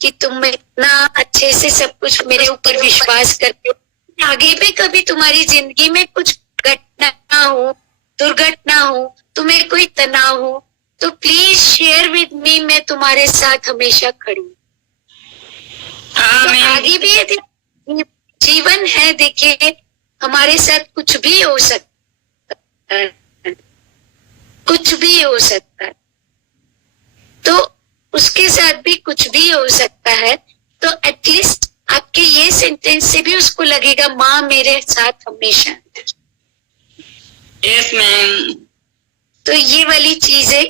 कि तुम इतना अच्छे से सब कुछ मेरे ऊपर विश्वास करते हो। आगे भी कभी तुम्हारी जिंदगी में कुछ घटना हो, दुर्घटना हो, तुम्हें कोई तनाव हो तो प्लीज शेयर विद मी, मैं तुम्हारे साथ हमेशा खड़ी हूँ। तो आगे भी यदि जीवन है, देखिए हमारे साथ कुछ भी हो सकता है, कुछ भी हो सकता है, तो उसके साथ भी कुछ भी हो सकता है। तो एटलीस्ट आपके ये सेंटेंस से भी उसको लगेगा माँ मेरे साथ हमेशा। Yes ma'am. तो ये वाली चीजें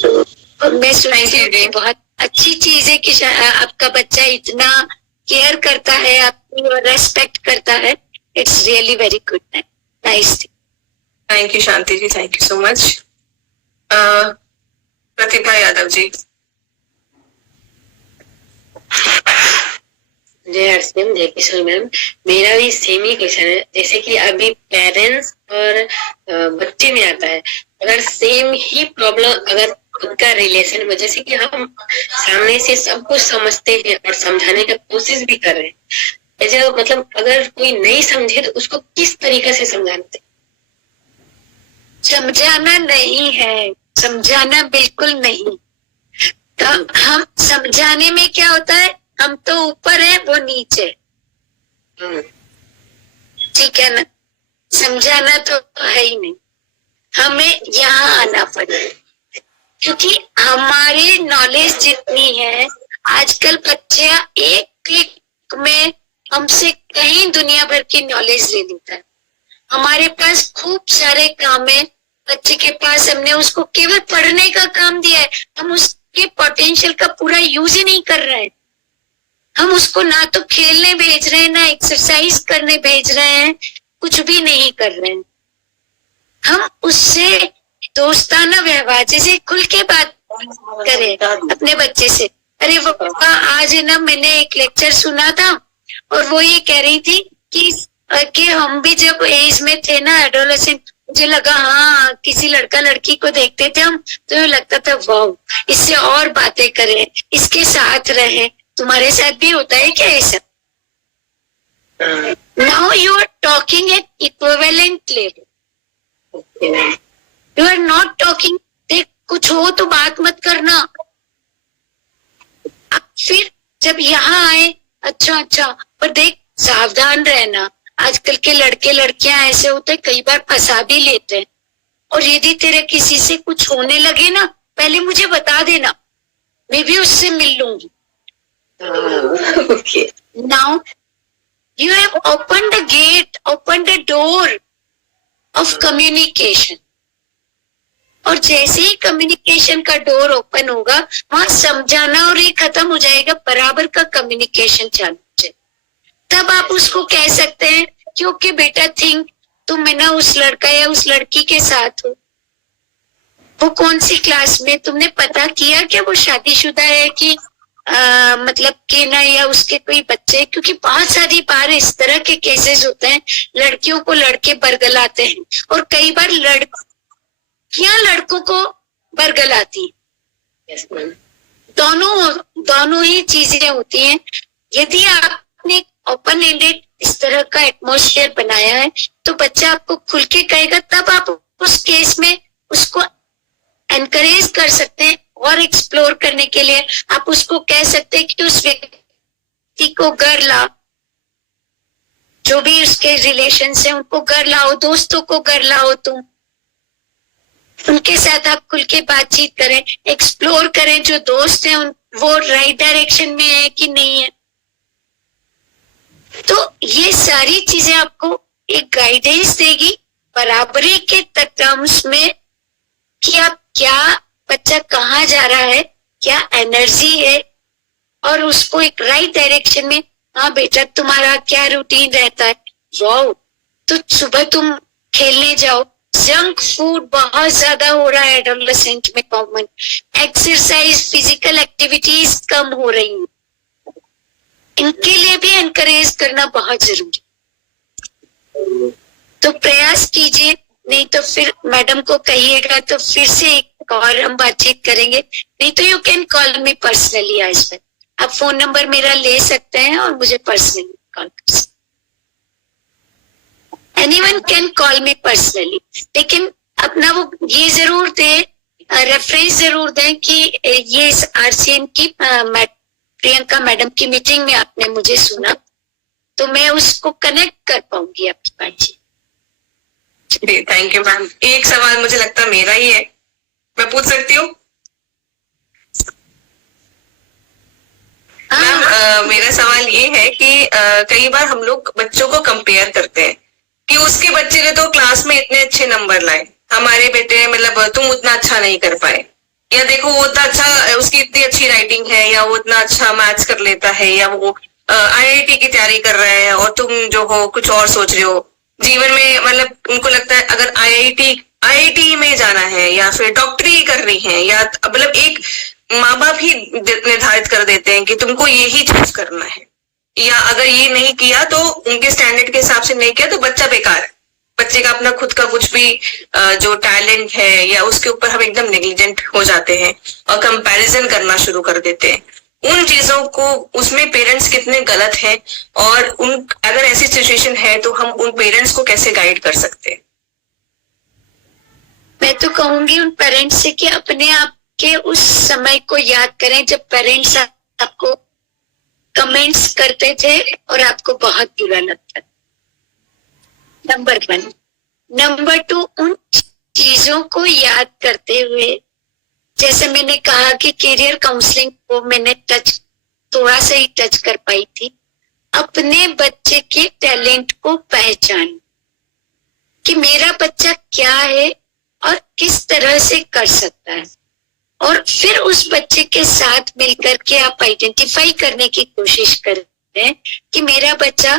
तो मैं सुनती हूँ, बहुत अच्छी चीज है कि आपका बच्चा इतना केयर करता है, आपकी रेस्पेक्ट करता है। It's really very good, nice. Thank you Shanti ji, thank you so much. Pratibha Yadav ji. जय हर्षिम, जय किशोर मैम। मेरा भी सेम ही क्वेश्चन है, जैसे कि अभी पेरेंट्स और बच्चे में आता है, अगर सेम ही प्रॉब्लम अगर खुद का रिलेशन में, जैसे कि हम सामने से सब कुछ समझते हैं और समझाने का कोशिश भी कर रहे हैं, ऐसे मतलब अगर कोई नहीं समझे तो उसको किस तरीके से समझाते? समझाना नहीं है, समझाना बिल्कुल नहीं। तो हम समझाने में क्या होता है, हम तो ऊपर है वो नीचे, ठीक है ना। समझाना तो है ही नहीं, हमें यहाँ आना पड़ेगा, क्योंकि हमारी नॉलेज जितनी है, आजकल बच्चे एक क्लिक में हमसे कहीं दुनिया भर की नॉलेज ले लेता है। हमारे पास खूब सारे काम है, बच्चे के पास हमने उसको केवल पढ़ने का काम दिया है, हम उसके पोटेंशियल का पूरा यूज ही नहीं कर रहे हैं। हम उसको ना तो खेलने भेज रहे हैं, ना एक्सरसाइज करने भेज रहे हैं, कुछ भी नहीं कर रहे हैं। हम उससे दोस्ताना व्यवहार, जैसे खुल के बात करें अपने बच्चे से। अरे वो आज है ना, मैंने एक लेक्चर सुना था और वो ये कह रही थी कि हम भी जब एज में थे ना, एडोलेसेंट, मुझे लगा हाँ किसी लड़का लड़की को देखते थे हम, तो लगता था वाह इससे और बातें करें, इसके साथ रहें। तुम्हारे साथ भी होता है क्या ऐसा? Now you are talking at equivalent level, you are not talking. देख कुछ हो तो बात मत करना। अब फिर जब यहाँ आए, अच्छा, पर देख सावधान रहना, आजकल के लड़के लड़कियां ऐसे होते हैं, कई बार फंसा भी लेते हैं। और यदि तेरे किसी से कुछ होने लगे ना, पहले मुझे बता देना, मैं भी उससे मिल लूंगी। Okay. Now you have opened the gate, opened the door of communication. और जैसे ही कम्युनिकेशन का डोर ओपन होगा, वहां समझाना और ये खत्म हो जाएगा, बराबर का कम्युनिकेशन चालू हो जाएगा। तब आप उसको कह सकते हैं कि ओके बेटा, थिंक तुम है ना उस लड़का या उस लड़की के साथ हो, वो कौन सी क्लास में, तुमने पता किया क्या वो शादीशुदा है कि मतलब कि ना, या उसके कोई बच्चे? क्योंकि बहुत सारी बार इस तरह के केसेस होते हैं, लड़कियों को लड़के बरगलाते हैं और कई बार लड़कियां लड़कों को बरगलाती हैं। Yes, ma'am. दोनों ही चीजें होती हैं। यदि आपने ओपन एंडेड इस तरह का एटमॉस्फेयर बनाया है, तो बच्चा आपको खुल के कहेगा, तब आप उस केस में उसको एनकरेज कर सकते हैं और एक्सप्लोर करने के लिए। आप उसको कह सकते हैं कि उस व्यक्ति को घर ला, जो भी उसके रिलेशन है उनको घर लाओ, दोस्तों को घर लाओ, तुम उनके साथ आप खुल के बातचीत करें, एक्सप्लोर करें जो दोस्त हैं वो राइट डायरेक्शन में है कि नहीं है। तो ये सारी चीजें आपको एक गाइडेंस देगी बराबरी के टर्म्स में कि आप क्या, बच्चा कहाँ जा रहा है, क्या एनर्जी है, और उसको एक राइट डायरेक्शन में। हाँ बेटा, तुम्हारा क्या रूटीन रहता है? वाओ, तो सुबह तुम खेलने जाओ। जंक फूड बहुत ज्यादा हो रहा है एडोलेसेंट में कॉमन, एक्सरसाइज, फिजिकल एक्टिविटीज कम हो रही हैं, इनके लिए भी एनकरेज करना बहुत जरूरी। तो प्रयास कीजिए, नहीं तो फिर मैडम को कहिएगा तो फिर से एक और हम बातचीत करेंगे। नहीं तो you can call me personally आज पर, आप फोन नंबर मेरा ले सकते हैं और मुझे पर्सनली कॉल कर सकते हैं। Anyone can call me personally, लेकिन अपना वो ये जरूर दे, रेफरेंस जरूर दें कि ये RCM की प्रियंका मैडम की मीटिंग में आपने मुझे सुना, तो मैं उसको कनेक्ट कर पाऊंगी आपकी बातचीत। Thank you ma'am. एक सवाल मुझे लगता है मेरा ही है, मैं पूछ सकती हूँ? मैम मेरा सवाल ये है कि कई बार हम लोग बच्चों को कंपेयर करते हैं कि उसके बच्चे ने तो क्लास में इतने अच्छे नंबर लाए, हमारे बेटे मतलब तुम उतना अच्छा नहीं कर पाए, या देखो वो उतना अच्छा, उसकी इतनी अच्छी राइटिंग है, या वो इतना अच्छा मैथ्स कर लेता है, या वो IIT की तैयारी कर रहा है और तुम जो हो कुछ और सोच रहे हो जीवन में। मतलब उनको लगता है अगर IIT में जाना है या फिर डॉक्टरी करनी है, या मतलब एक माँ बाप ही निर्धारित कर देते हैं कि तुमको यही चूज करना है, या अगर ये नहीं किया तो उनके स्टैंडर्ड के हिसाब से नहीं किया तो बच्चा बेकार है। बच्चे का अपना खुद का कुछ भी जो टैलेंट है या उसके ऊपर हम एकदम नेग्लिजेंट हो जाते हैं और कंपैरिजन करना शुरू कर देते हैं। उन चीजों को उसमें पेरेंट्स कितने गलत हैं और उन अगर ऐसी सिचुएशन है तो हम उन पेरेंट्स को कैसे गाइड कर सकते हैं? मैं तो कहूंगी उन पेरेंट्स से कि अपने आप के उस समय को याद करें जब पेरेंट्स आपको कमेंट्स करते थे और आपको बहुत बुरा लगता था। नंबर 1। नंबर 2, उन चीजों को याद करते हुए, जैसे मैंने कहा कि करियर काउंसलिंग को मैंने थोड़ा सा ही टच कर पाई थी, अपने बच्चे के टैलेंट को पहचान कि मेरा बच्चा क्या है और किस तरह से कर सकता है, और फिर उस बच्चे के साथ मिलकर के आप आइडेंटिफाई करने की कोशिश करें कि मेरा बच्चा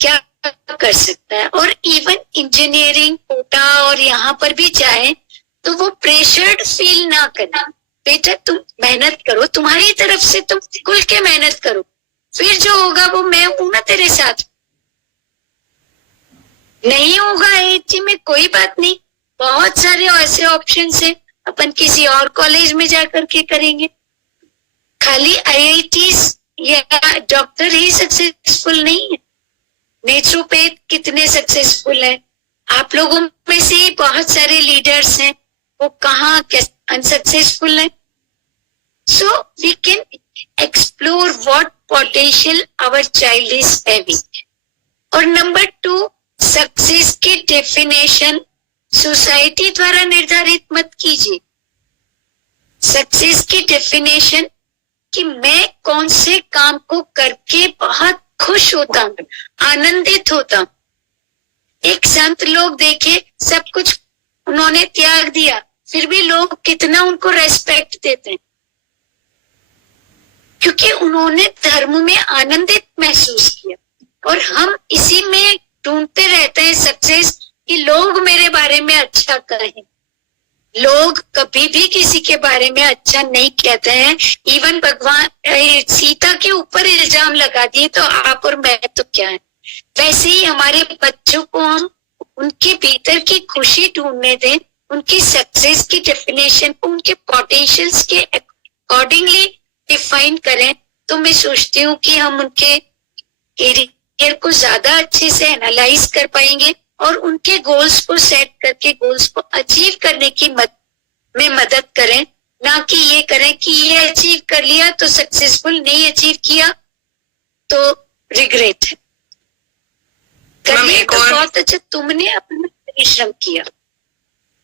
क्या कर सकता है। और इवन इंजीनियरिंग कोटा और यहाँ पर भी जाए तो वो प्रेशर्ड फील ना करें। बेटा तुम मेहनत करो, तुम्हारी तरफ से तुम खुल के मेहनत करो, फिर जो होगा वो मैं हूं ना तेरे साथ। नहीं होगा AIT में कोई बात नहीं, बहुत सारे ऐसे ऑप्शंस हैं, अपन किसी और कॉलेज में जाकर के करेंगे। खाली IITs या डॉक्टर ही सक्सेसफुल नहीं है, नेचुरोपैथ कितने सक्सेसफुल है, आप लोगों में से बहुत सारे लीडर्स हैं, वो कहाँ अनसक्सेसफुल है। So we can explore what potential our child is having. और नंबर 2, सक्सेस की डेफिनेशन सोसाइटी द्वारा निर्धारित मत कीजिए। सक्सेस की डेफिनेशन कि मैं कौन से काम को करके बहुत खुश होता हूं, आनंदित होता हूं। एक संत लोग देखे, सब कुछ उन्होंने त्याग दिया, फिर भी लोग कितना उनको रेस्पेक्ट देते हैं, क्योंकि उन्होंने धर्म में आनंदित महसूस किया। और हम इसी में ढूंढते रहते हैं सक्सेस कि लोग मेरे बारे में अच्छा कहें। लोग कभी भी किसी के बारे में अच्छा नहीं कहते हैं। इवन भगवान सीता के ऊपर इल्जाम लगा दिए तो आप और मैं तो क्या है। वैसे ही हमारे बच्चों को हम उनके भीतर की खुशी ढूंढने दें, उनकी सक्सेस की डेफिनेशन को उनके पोटेंशियल्स के अकॉर्डिंगली डिफाइन करें, तो मैं सोचती हूँ कि हम उनके करियर को ज्यादा अच्छे से एनालाइज कर पाएंगे और उनके गोल्स को सेट करके गोल्स को अचीव करने की में मदद करें, ना कि ये करें कि ये अचीव कर लिया तो सक्सेसफुल, नहीं अचीव किया तो रिग्रेट है। करिए तो बहुत अच्छा, तुमने अपना परिश्रम किया।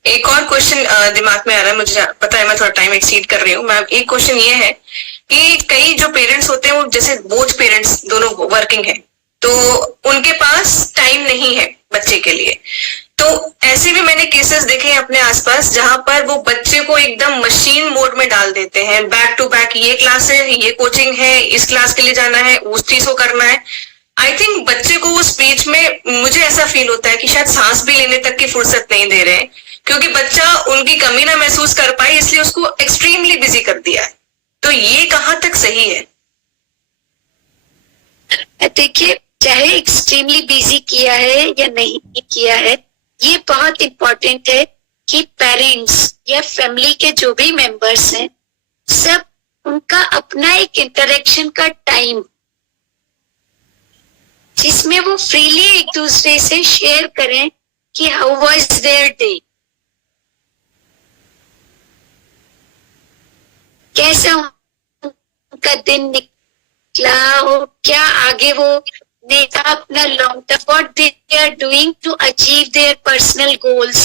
एक और क्वेश्चन दिमाग में आ रहा है, मुझे पता है मैं थोड़ा टाइम एक्सीड कर रही हूँ मैम। एक क्वेश्चन ये है कि कई जो पेरेंट्स होते हैं वो जैसे बोथ पेरेंट्स दोनों वर्किंग है तो उनके पास टाइम नहीं है बच्चे के लिए। तो ऐसे भी मैंने केसेस देखे हैं अपने आसपास जहां पर वो बच्चे को एकदम मशीन मोड में डाल देते हैं, बैक टू बैक ये क्लास है, ये कोचिंग है, इस क्लास के लिए जाना है, उस चीज को करना है। आई थिंक बच्चे को उस बीच में मुझे ऐसा फील होता है कि शायद सांस भी लेने तक की फुर्सत नहीं दे रहे हैं, क्योंकि बच्चा उनकी कमी ना महसूस कर पाए इसलिए उसको एक्सट्रीमली बिजी कर दिया है। तो ये कहाँ तक सही है? देखिए, चाहे एक्सट्रीमली बिजी किया है या नहीं किया है, ये बहुत इम्पोर्टेंट है कि पेरेंट्स या फैमिली के जो भी मेंबर्स हैं, सब उनका अपना एक इंटरेक्शन का टाइम जिसमें वो फ्रीली एक दूसरे से शेयर करें कि हाउ वाज देयर डे, कैसा उनका दिन निकला हो, क्या आगे वो नेता अपना long term what they are doing to achieve their personal goals.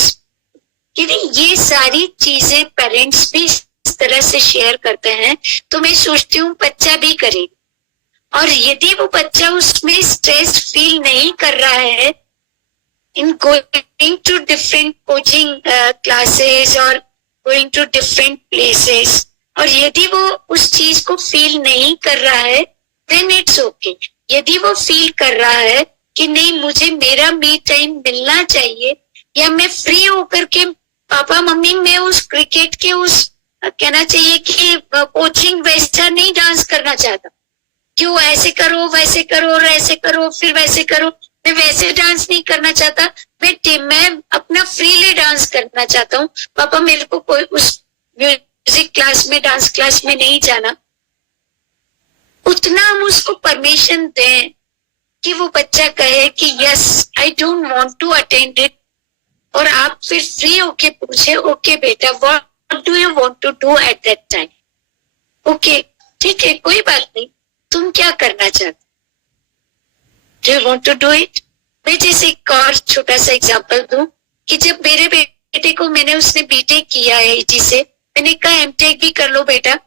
ये सारी चीजें पेरेंट्स भी इस तरह से शेयर करते हैं तो मैं सोचती हूँ बच्चा भी करे। और यदि वो बच्चा उसमें स्ट्रेस फील नहीं कर रहा है in going to different coaching classes और गोइंग टू डिफरेंट प्लेसेस, और यदि वो उस चीज को फील नहीं कर रहा है देन इट्स ओके। यदि वो फील कर रहा है कि नहीं मुझे मेरा मी टाइम मिलना चाहिए, या मैं फ्री होकर के पापा मम्मी मैं उस क्रिकेट के उस कहना चाहिए कि कोचिंग वैसा नहीं डांस करना चाहता, क्यों ऐसे करो, वैसे करो, और ऐसे करो, फिर वैसे करो। मैं वैसे डांस नहीं करना चाहता, मैं अपना फ्रीली डांस करना चाहता हूँ। पापा मेरे को कोई उस म्यूजिक क्लास में, डांस क्लास में नहीं जाना। उतना हम उसको परमिशन दें कि वो बच्चा कहे कि yes I don't want to attend it, और आप फिर फ्री होके पूछे, ओके बेटा what do you want to do at that time. Okay ठीक है, कोई बात नहीं, तुम क्या करना चाहते, do you want to do it. मैं जैसे एक और छोटा सा एग्जांपल दूं कि जब मेरे बेटे को उसने बीटेक किया है IIT से, मैंने कहा एमटेक भी कर लो बेटा,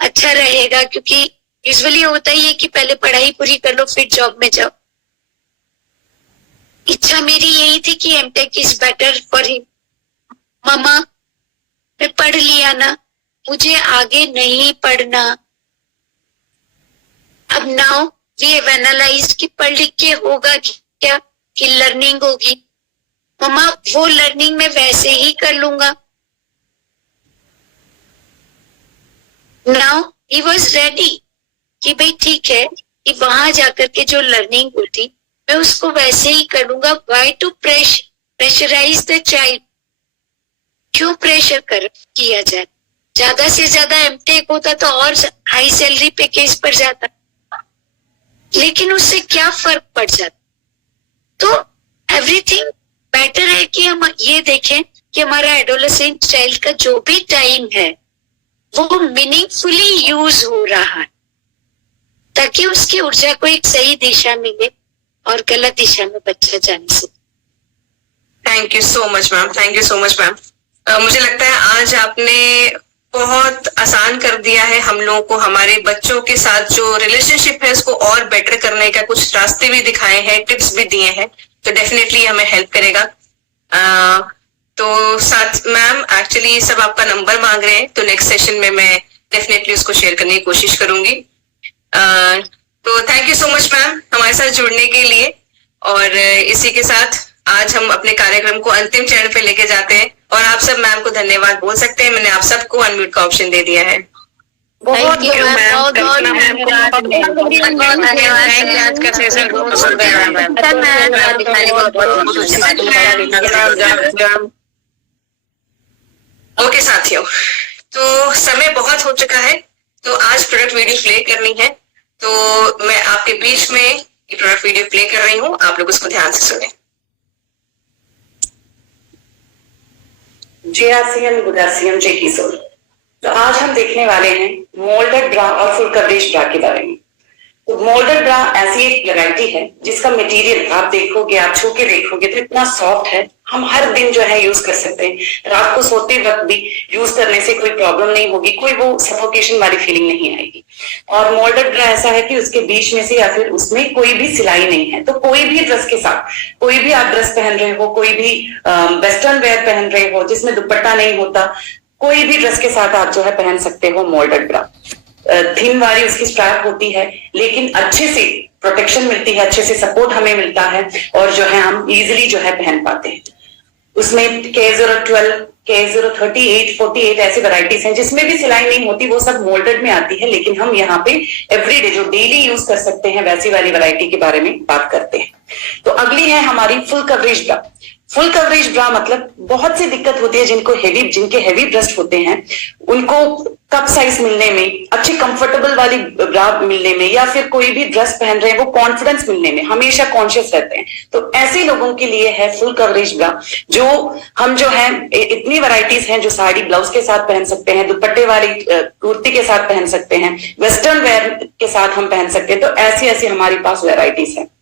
अच्छा रहेगा, क्योंकि यूजुअली होता ही है कि पहले पढ़ाई पूरी कर लो फिर जॉब में जाओ। इच्छा मेरी यही थी कि MTech is better for him. मामा मैं पढ़ लिया ना, मुझे आगे नहीं पढ़ना। अब नाउ वी हैव एनालाइज्ड कि पढ़ लिख के होगा क्या, कि लर्निंग होगी। मम्मा वो लर्निंग मैं वैसे ही कर लूंगा। नाउ ही वॉज रेडी कि भाई ठीक है कि वहां जाकर के जो लर्निंग होती मैं उसको वैसे ही कर लूंगा। Why to pressurise the child, क्यों प्रेशर किया जाए। ज्यादा से ज्यादा एमटेक होता तो और हाई सैलरी पैकेज पर जाता, लेकिन उससे क्या फर्क पड़ जाता। तो एवरीथिंग बेटर है कि हम ये देखें कि हमारा एडोलेसेंट चाइल्ड का जो भी टाइम है वो मीनिंगफुली यूज हो रहा है, ताकि उसकी ऊर्जा को एक सही दिशा मिले और गलत दिशा में बच्चा जाने से। Thank you so much ma'am, thank you so much ma'am. मुझे लगता है आज आपने बहुत आसान कर दिया है हम लोगों को, हमारे बच्चों के साथ जो रिलेशनशिप है उसको और बेटर करने का कुछ रास्ते भी दिखाए हैं, टिप्स भी दिए हैं, तो डेफिनेटली हमें हेल्प करेगा। तो साथ मैम एक्चुअली सब आपका नंबर मांग रहे हैं, तो नेक्स्ट सेशन में मैं डेफिनेटली उसको शेयर करने की कोशिश करूंगी। तो thank you so much ma'am हमारे साथ जुड़ने के लिए, और इसी के साथ आज हम अपने कार्यक्रम को अंतिम चरण पे लेके जाते हैं, और आप सब मैम को धन्यवाद बोल सकते हैं। मैंने आप सबको अनम्यूट का ऑप्शन दे दिया है। बहुत धन्यवाद आज का सेशन बहुत सुंदर मैम। ओके साथियों, तो समय बहुत हो चुका है, तो आज प्रोडक्ट वीडियो प्ले करनी है, तो मैं आपके बीच में ये प्रोडक्ट वीडियो प्ले कर रही हूँ, आप लोग उसको ध्यान से सुने। जय आसियम, गुड आसियम, जय किशोर। तो आज हम देखने वाले हैं मोल्डेड ब्रा और फुल कवरेज ब्रा के बारे में। तो मोल्डेड ब्रा ऐसी एक वैरायटी है जिसका मटेरियल आप देखोगे, आप छू के देखोगे तो इतना सॉफ्ट है, हम हर दिन जो है यूज कर सकते हैं। रात को सोते वक्त भी यूज करने से कोई प्रॉब्लम नहीं होगी, कोई वो सफोकेशन वाली फीलिंग नहीं आएगी। और मोल्डेड ब्रा ऐसा है कि उसके बीच में से या फिर उसमें कोई भी सिलाई नहीं है, तो कोई भी ड्रेस के साथ, कोई भी आप ड्रेस पहन रहे हो, कोई भी वेस्टर्न वेयर पहन रहे हो जिसमें दुपट्टा नहीं होता, कोई भी ड्रेस के साथ आप जो है पहन सकते हो मोल्डेड ब्रा। थिन वाली उसकी स्ट्रैप होती है, लेकिन अच्छे से प्रोटेक्शन मिलती है, अच्छे से सपोर्ट हमें मिलता है, और जो है हम इजीली जो है पहन पाते हैं। उसमें K012, K038, 48 ऐसी वैरायटीज हैं जिसमें भी सिलाई नहीं होती, वो सब मोल्डेड में आती है, लेकिन हम यहाँ पे एवरीडे जो डेली यूज कर सकते हैं वैसी वाली वैरायटी के बारे में बात करते हैं। तो अगली है हमारी फुल कवरेज ब्रा। फुल कवरेज ब्रा मतलब बहुत सी दिक्कत होती है जिनके हेवी ब्रेस्ट होते हैं, उनको कप साइज मिलने में, अच्छी कंफर्टेबल वाली ब्रा मिलने में, या फिर कोई भी ड्रेस पहन रहे हैं वो कॉन्फिडेंस मिलने में हमेशा कॉन्शियस रहते हैं। तो ऐसे लोगों के लिए है फुल कवरेज ब्रा, जो हम जो है इतनी वैरायटीज हैं जो साड़ी ब्लाउज के साथ पहन सकते हैं, दुपट्टे वाली कुर्ती के साथ पहन सकते हैं, वेस्टर्न वेयर के साथ हम पहन सकते हैं। तो ऐसी ऐसी हमारे पास वैरायटीज है।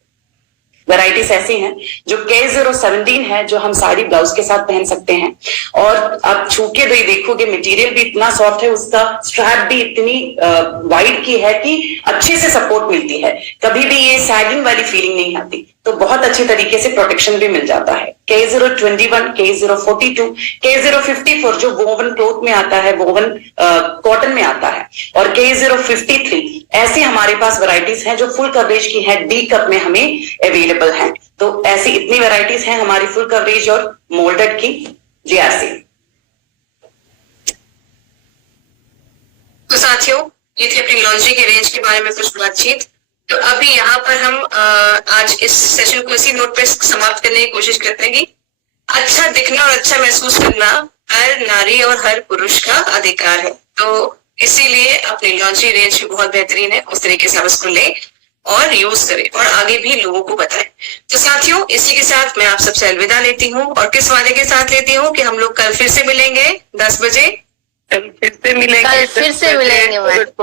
वैरायटीज ऐसी हैं जो K017 है, जो हम साड़ी ब्लाउज के साथ पहन सकते हैं, और आप छू के भी देखोगे मटेरियल भी इतना सॉफ्ट है, उसका स्ट्रैप भी इतनी वाइड की है कि अच्छे से सपोर्ट मिलती है, कभी भी ये सैगिंग वाली फीलिंग नहीं आती, तो बहुत अच्छी तरीके से प्रोटेक्शन भी मिल जाता है। K021, K042, K054 जो वोवन क्लोथ में आता है, वोवन कॉटन में आता है, और K053 ऐसी हमारे पास वैरायटीज हैं जो फुल कवरेज की है, डी कप में हमें अवेलेबल है। तो ऐसी इतनी वैरायटीज हैं हमारी फुल कवरेज और मोल्डेड की। JRC। तो साथियों, ये थी अपनी लॉन्ड्री के रेंज के बारे में कुछ बातचीत। तो अभी यहाँ पर हम आज इस सेशन को इसी नोट पे समाप्त करने की कोशिश करते हैं कि अच्छा दिखना और अच्छा महसूस करना हर नारी और हर पुरुष का अधिकार है। तो इसीलिए अपनी लॉन्ड्री रेंज भी बहुत बेहतरीन है, उस तरीके से आप उसको ले और यूज करें और आगे भी लोगों को बताएं। तो साथियों, इसी के साथ मैं आप सबसे अलविदा लेती हूँ और किस वादे के साथ लेती हूँ कि हम लोग कल फिर से मिलेंगे 10 बजे। कल फिर से मिलेंगे कल फिर से मिलेंगे मैम।